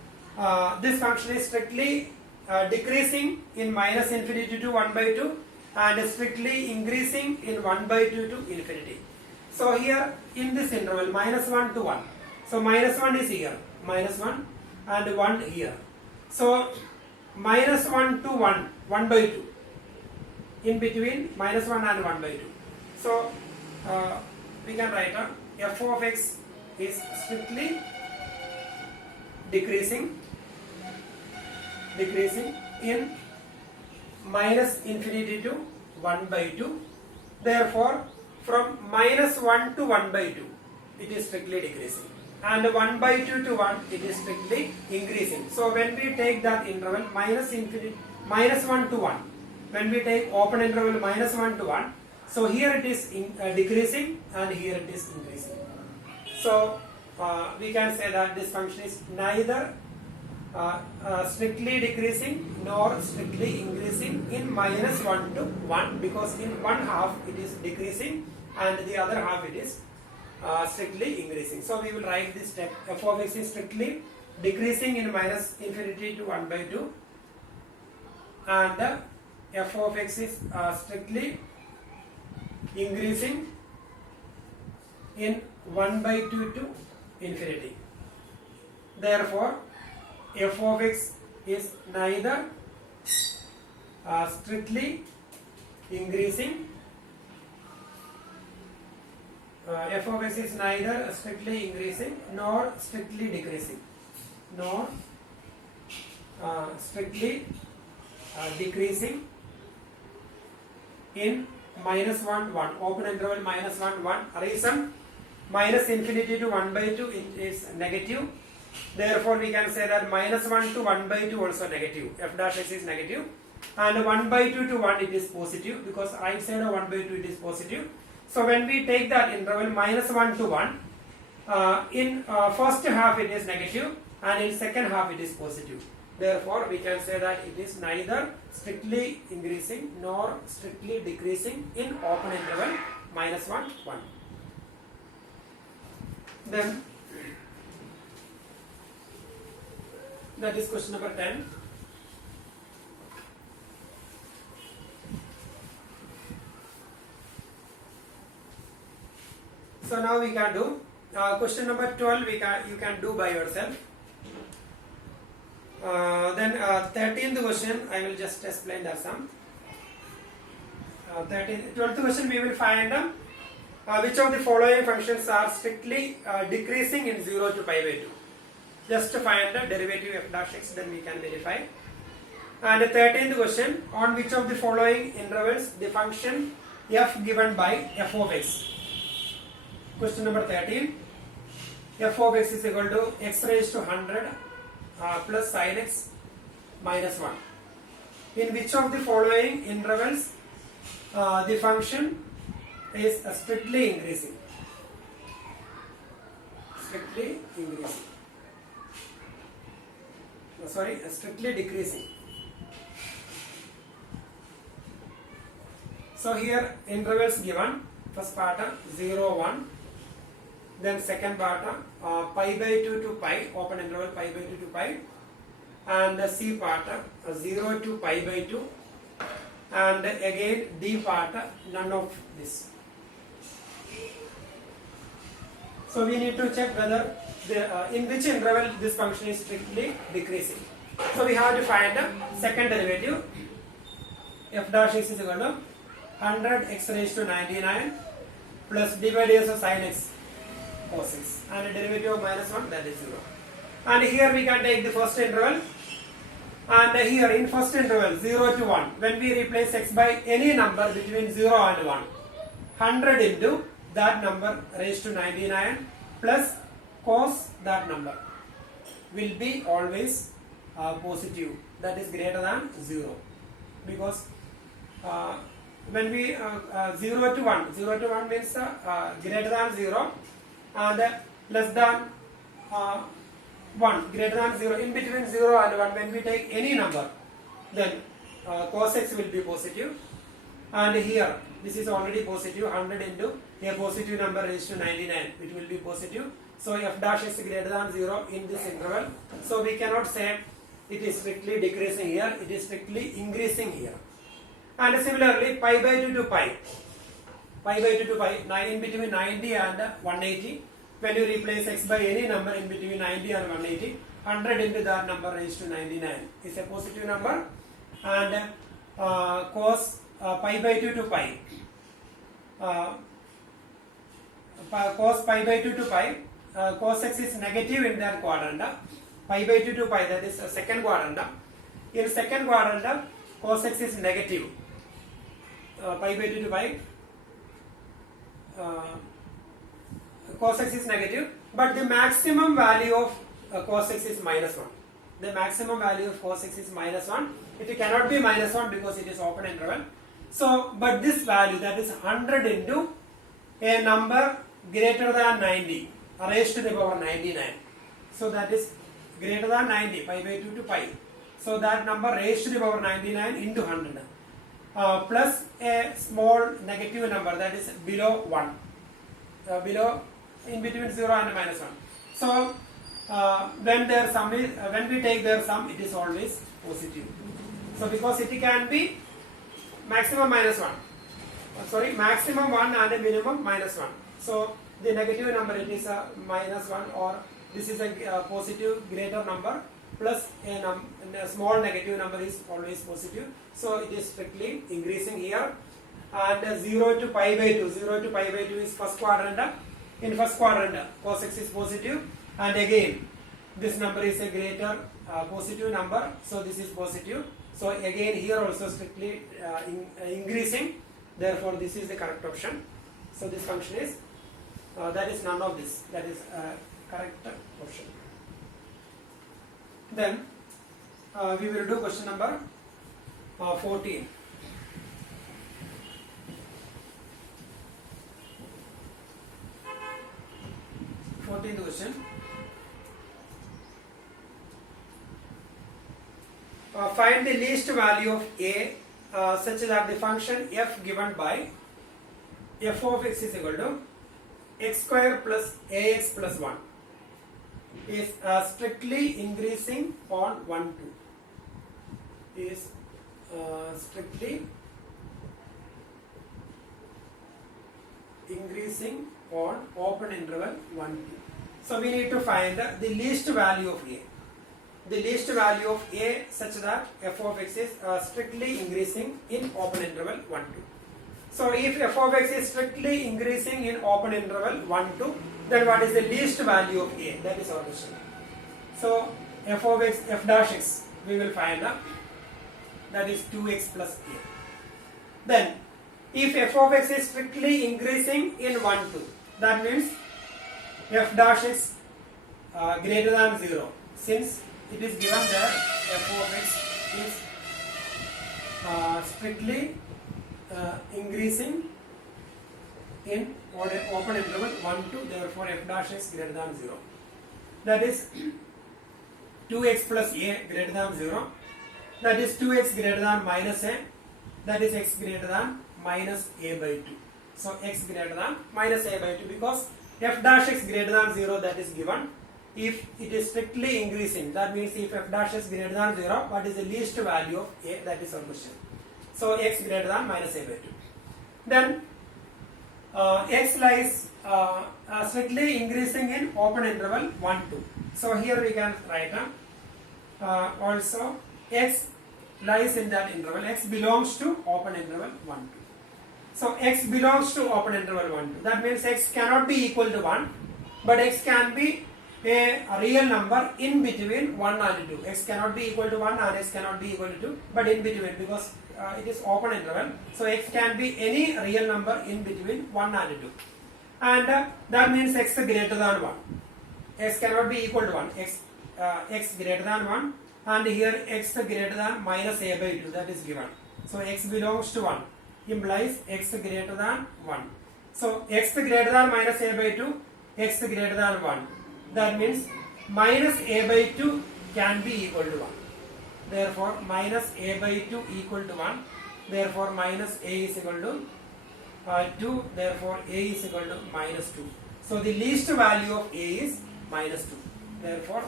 this function is strictly decreasing in minus infinity to 1 by 2 and strictly increasing in 1 by 2 to infinity. So here in this interval minus 1 to 1. So minus 1 is here, minus 1 and 1 here. So minus 1 to 1, 1 by 2. In between minus 1 and 1 by 2. So we can write f of x is strictly decreasing in minus infinity to 1 by 2. Therefore, from minus 1 to 1 by 2, it is strictly decreasing. And 1 by 2 to 1, it is strictly increasing. So when we take that interval minus 1 to 1, when we take open interval minus 1 to 1, so here it is decreasing and here it is increasing. So we can say that this function is neither strictly decreasing nor strictly increasing in minus 1 to 1, because in one half it is decreasing and the other half it is strictly increasing. So we will write this step. F of x is strictly decreasing in minus infinity to 1 by 2 and f of x is strictly increasing in 1 by 2 to infinity. Therefore, f of x is neither strictly increasing f of x is neither strictly increasing nor strictly decreasing decreasing in minus 1 1, open interval minus 1 1. Reason, minus infinity to 1 by 2 is negative. Therefore we can say that minus 1 to 1 by 2 also negative. F dash x is negative. And 1 by 2 to 1 it is positive, because right side of 1 by 2 it is positive. So when we take that interval minus 1 to 1, in first half it is negative and in second half it is positive. Therefore, we can say that it is neither strictly increasing nor strictly decreasing in open interval minus 1, 1. Then that is question number 10. So now we can do question number 12. You can do by yourself. Then 13th question I will just explain the sum. 12th question we will find which of the following functions are strictly decreasing in 0 to pi by 2. Just to find the derivative f dash x, then we can verify. And the 13th question, on which of the following intervals the function f given by f of x. Question number 13, f of x is equal to x raised to 100 plus sin x minus 1. In which of the following intervals the function is strictly increasing? Strictly increasing. Sorry, strictly decreasing. So here intervals given, first part 0, 1, then second part pi by 2 to pi, open interval pi by 2 to pi, and the C part 0 to pi by 2, and again D part none of this. So we need to check whether in which interval this function is strictly decreasing. So we have to find the second derivative. F dash x is equal to 100 x raised to 99 plus d by ds of sin x cos x, and a derivative of minus 1, that is 0. And here we can take the first interval, and here in first interval 0 to 1, when we replace x by any number between 0 and 1, 100 into that number raised to 99 plus cos that number will be always positive, that is greater than 0, because when we 0 to 1, 0 to 1 means greater than 0 and less than 1, greater than 0, in between 0 and 1, when we take any number, then cos x will be positive, and here this is already positive, 100 into a positive number raised to 99, it will be positive. So f dash is greater than 0 in this interval. So we cannot say it is strictly decreasing here, it is strictly increasing here. And similarly pi by 2 to pi, pi by 2 to pi, in between 90 and 180, when you replace x by any number in between 90 and 180, 100 into that number raised to 99 is a positive number, and cos pi by 2 to pi, cos pi by 2 to pi, cos x is negative in that quadrant, pi by 2 to pi, that is second quadrant. In second quadrant cos x is negative, pi by 2 to pi, cos x is negative, but the maximum value of cos x is minus 1. The maximum value of cos x is minus 1. It cannot be minus 1 because it is open interval. So, but this value, that is 100 into a number greater than 90 raised to the power 99. So that is greater than 90, pi by 2 to pi. So that number raised to the power 99 into 100 plus a small negative number, that is below 1, below, in between 0 and minus 1. So when their sum is, when we take their sum, it is always positive. So because it can be maximum minus 1, maximum 1 and a minimum minus 1. So the negative number, it is a minus 1, or this is a positive greater number plus a small negative number is always positive. So it is strictly increasing here. And 0 to pi by 2, 0 to pi by 2 is first quadrant. In first quadrant cos x is positive, and again this number is a greater positive number, so this is positive. So again here also strictly increasing, therefore this is the correct option. So this function is that is none of this, that is correct option. Then we will do question number 14. find the least value of a such that the function f given by f of x is equal to x square plus ax plus 1 is strictly increasing on 1 2 is strictly increasing on open interval 1 2. So we need to find the least value of a. The least value of a such that f of x is strictly increasing in open interval 1 2. So if f of x is strictly increasing in open interval 1 2, then what is the least value of a? That is our question. So f of x, f dash x, we will find that is 2x plus a. Then if f of x is strictly increasing in 1 2, that means f dash x greater than 0, since it is given that f of x is strictly increasing in open interval 1 2, therefore f dash x greater than 0. That is 2x plus a greater than 0. That is 2x greater than minus a. That is x greater than minus a by 2. So x greater than minus a by 2, because f dash x greater than 0, that is given. If it is strictly increasing, that means if f dash is greater than 0, what is the least value of a? That is our question. So x greater than minus a by 2. Then x lies strictly increasing in open interval 1 2. So here we can write also x lies in that interval. X belongs to open interval 1 2. So x belongs to open interval 1 2. That means x cannot be equal to 1, but x can be a real number in between 1 and 2. X cannot be equal to 1 and x cannot be equal to 2, but in between, because it is open interval. So x can be any real number in between 1 and 2. And that means x greater than 1. X cannot be equal to 1. X greater than 1, and here x greater than minus a by 2, that is given. So x belongs to 1 implies x greater than 1. So x greater than minus a by 2, x greater than 1. That means minus a by 2 can be equal to 1. Therefore minus a by 2 equal to 1. Therefore minus a is equal to 2. Therefore a is equal to minus 2. So the least value of a is minus 2. Therefore,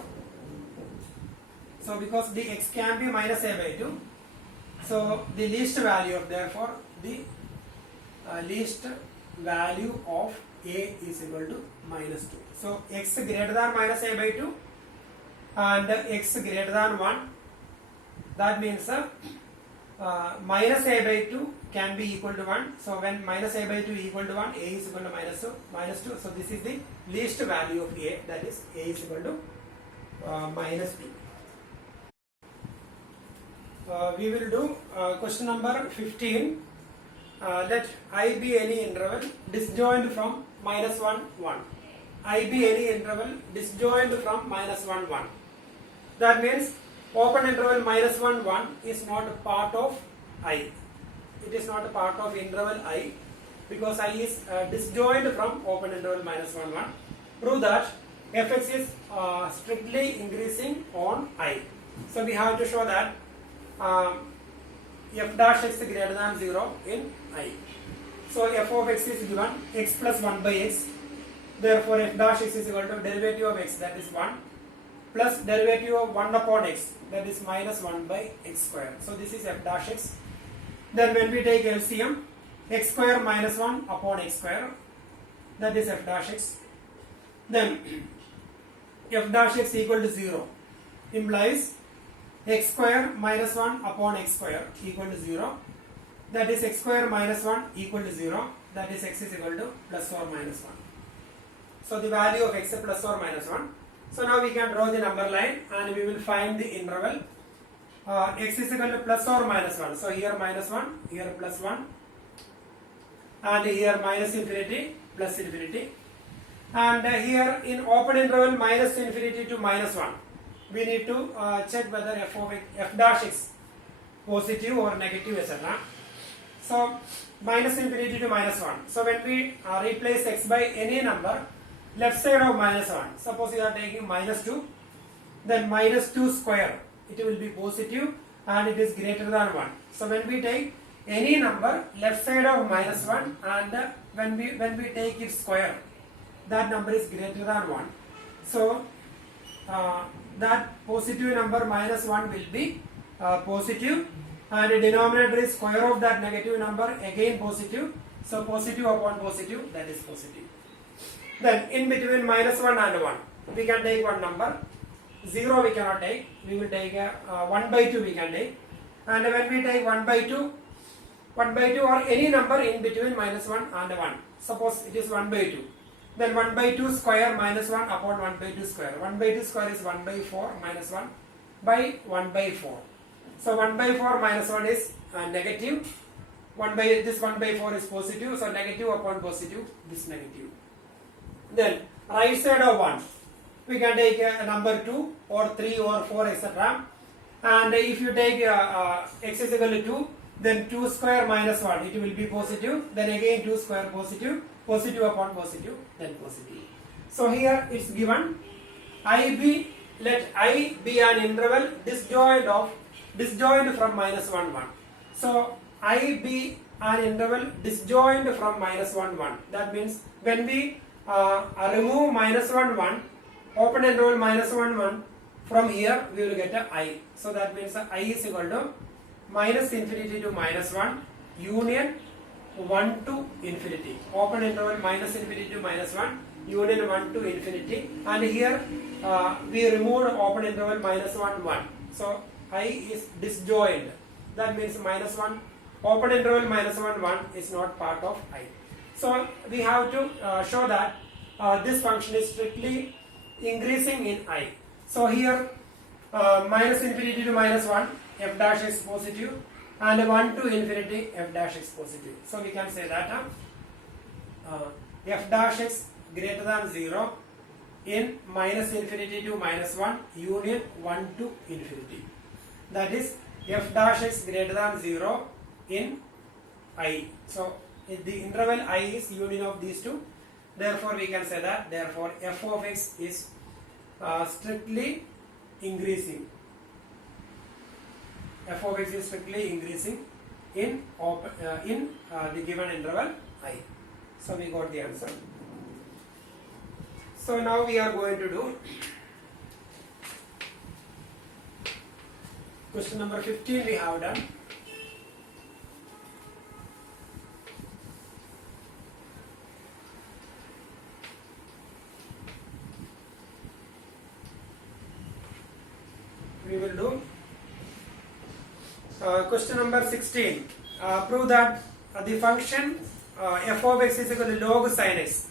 so because the x can be minus a by 2, so the least value of, therefore the least value of a is equal to minus 2. So x greater than minus a by 2 and x greater than 1, that means minus a by 2 can be equal to 1. So when minus a by 2 equal to 1, a is equal to minus 2. So this is the least value of a, that is a is equal to minus 2. We will do question number 15. Let I be any interval disjoint from minus 1 1. I be any interval disjoint from minus 1 1. That means open interval minus 1 1 is not a part of I. It is not a part of interval I, because I is disjoint from open interval minus 1 1. Prove that fx is strictly increasing on I. So we have to show that f dash x greater than 0 in I. So f of x is given x plus 1 by x. Therefore f dash x is equal to derivative of x, that is 1, plus derivative of 1 upon x, that is minus 1 by x square. So this is f dash x. Then when we take LCM, x square minus 1 upon x square, that is f dash x. Then f dash x equal to 0 implies x square minus 1 upon x square equal to 0. That is x square minus 1 equal to 0. That is x is equal to plus or minus 1. So the value of x is plus or minus 1. So now we can draw the number line and we will find the interval. X is equal to plus or minus 1. So here minus 1, here plus 1, and here minus infinity, plus infinity. And here in open interval minus infinity to minus 1, we need to check whether f dash x positive or negative, etc. So minus infinity to minus 1. So when we replace x by any number, left side of minus 1, suppose you are taking minus 2, then minus 2 square, it will be positive, and it is greater than 1. So when we take any number left side of minus 1 and when we take its square, that number is greater than 1. So that positive number minus 1 will be positive, and the denominator is square of that negative number, again positive. So positive upon positive, that is positive. Then in between minus 1 and 1, we can take one number. 0 we cannot take, we will take 1 by 2 we can take. And when we take 1 by 2 or any number in between minus 1 and 1, suppose it is 1 by 2, then 1 by 2 square minus 1 upon 1 by 2 square. 1 by 2 square is 1 by 4 minus 1 by 1 by 4. So 1 by 4 minus 1 is negative. 1 by 4 is positive, so negative upon positive, this negative. Then right side of 1, we can take a number 2 or 3 or 4 etc. And if you take x is equal to 2, then 2 square minus 1, it will be positive. Then again 2 square positive, positive upon positive, then positive. So here it's given IB, let I be an interval disjoint from minus 1 1. So I be an interval disjoint from minus 1 1. That means when we remove minus 1 1, open interval minus 1 1, from here we will get a I. So that means I is equal to minus infinity to minus 1 union 1 to infinity. Open interval minus infinity to minus 1 union 1 to infinity. And here we removed open interval minus 1 1. So I is disjoint. That means minus 1, open interval minus 1 1 is not part of I. So we have to show that this function is strictly increasing in I. So here minus infinity to minus 1, f dash is positive, and 1 to infinity, f dash is positive. So we can say that f dash is greater than 0 in minus infinity to minus 1 union 1 to infinity. That is, f dash is greater than 0 in I. So if the interval I is union of these two, therefore we can say that therefore f of x is strictly increasing. F of x is strictly increasing in the given interval I. So we got the answer. So now we are going to do question number 15 we have done. We will do question number 16. Prove that the function f of x is equal to log sin x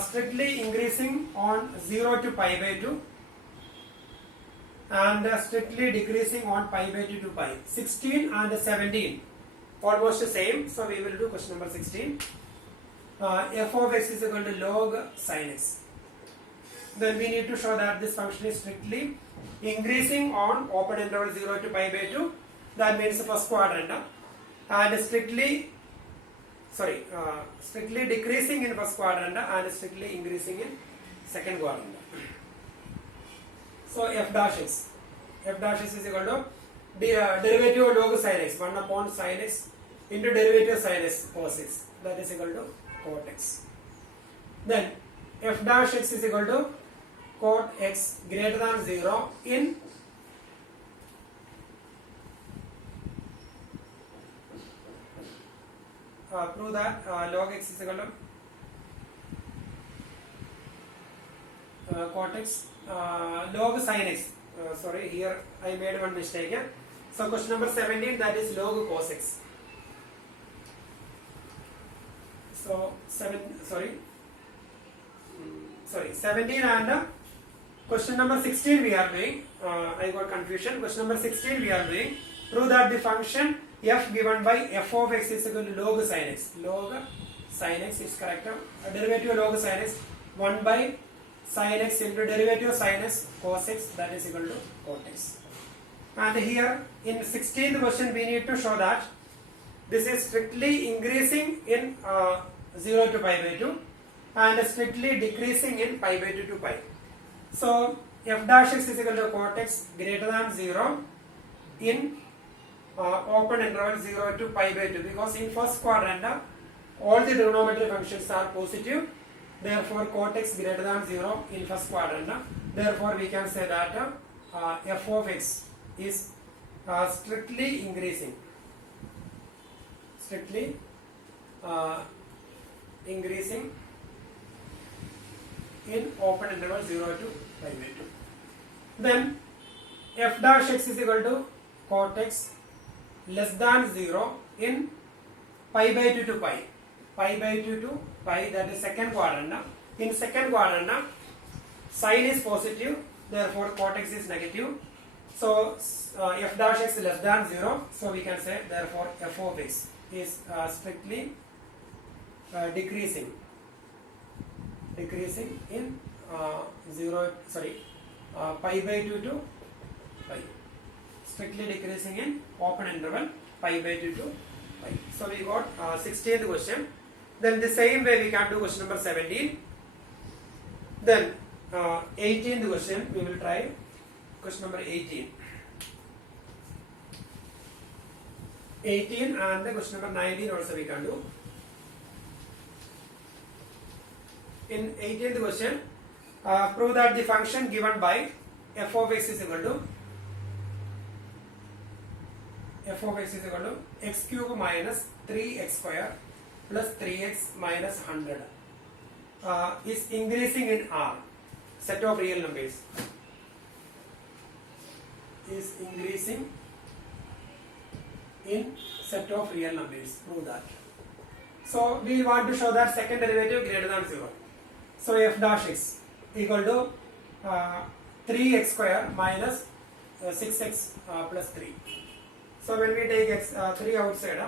strictly increasing on 0 to pi by 2 and strictly decreasing on pi by 2 to pi. 16 and 17 almost the same. So we will do question number 16. F of x is equal to log sin x. Then we need to show that this function is strictly increasing on open interval 0 to pi by 2. That means the first quadrant, and strictly decreasing in first quadrant and strictly increasing in second quadrant. So f dash x is equal to derivative of log sin x, 1 upon sin x into derivative of sin x cos x, that is equal to cot x. Then f dash x is equal to cot x greater than 0 in prove that log x is equal to cot x log sin x. Sorry, here I made one mistake. So question number 17, that is log cos x. So 17 and question number 16 we are doing. I got confusion. Question number 16 we are doing. Prove that the function f given by f of x is equal to log sin x. Log sin x is correct. Derivative of log sin x 1 by sin x into derivative of sin x cos x, that is equal to cot x. And here in 16th question we need to show that this is strictly increasing in 0 to pi by 2 and strictly decreasing in pi by 2 to pi. So f dash x is equal to cot x greater than 0 in open interval 0 to pi by 2, because in first quadrant all the trigonometry functions are positive, therefore cot x greater than 0 in first quadrant, therefore we can say that f of x is strictly increasing, in open interval 0 to pi by 2. Then f dash x is equal to cot x less than 0 in pi by 2 to pi. Pi by 2 to pi, that is second quadrant. In second quadrant, sign is positive, therefore cot x is negative. So f dash x less than 0, so we can say therefore f of x is strictly decreasing in pi by 2 to pi, strictly decreasing in open interval pi by 2 to pi. So we got 16th question. Then the same way we can do question number 17. Then 18th question we will try. Question number 18 and the question number 19 also we can do. In 18th question, prove that the function given by f of x is equal to x cube minus 3x square plus 3x minus 100 is increasing in R, set of real numbers, is increasing in set of real numbers. Prove that. So we want to show that second derivative greater than 0. So f dash x equal to 3x square minus 6x plus 3. So when we take x 3 outside,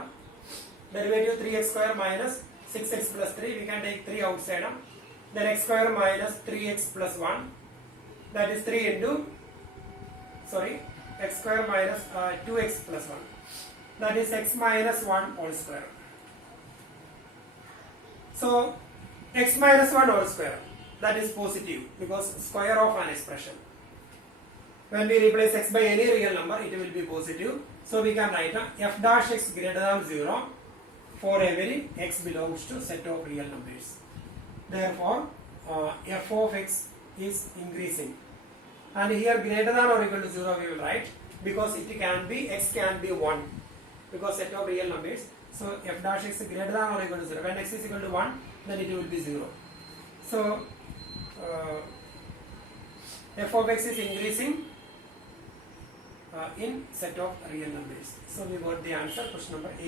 derivative 3x square minus 6x plus 3, we can take 3 outside, then x square minus 3x plus 1, that is 3 into, x square minus 2x plus 1, that is x minus 1 whole square. So x minus 1 whole square, that is positive because square of an expression. When we replace x by any real number, it will be positive. So we can write f dash x greater than 0 for every x belongs to set of real numbers. Therefore, f of x is increasing. And here greater than or equal to 0 we will write, because it can be, x can be 1, because set of real numbers. So f dash x greater than or equal to 0. When x is equal to 1, then it will be 0. So f of x is increasing in set of real numbers. So we got the answer, question number 8.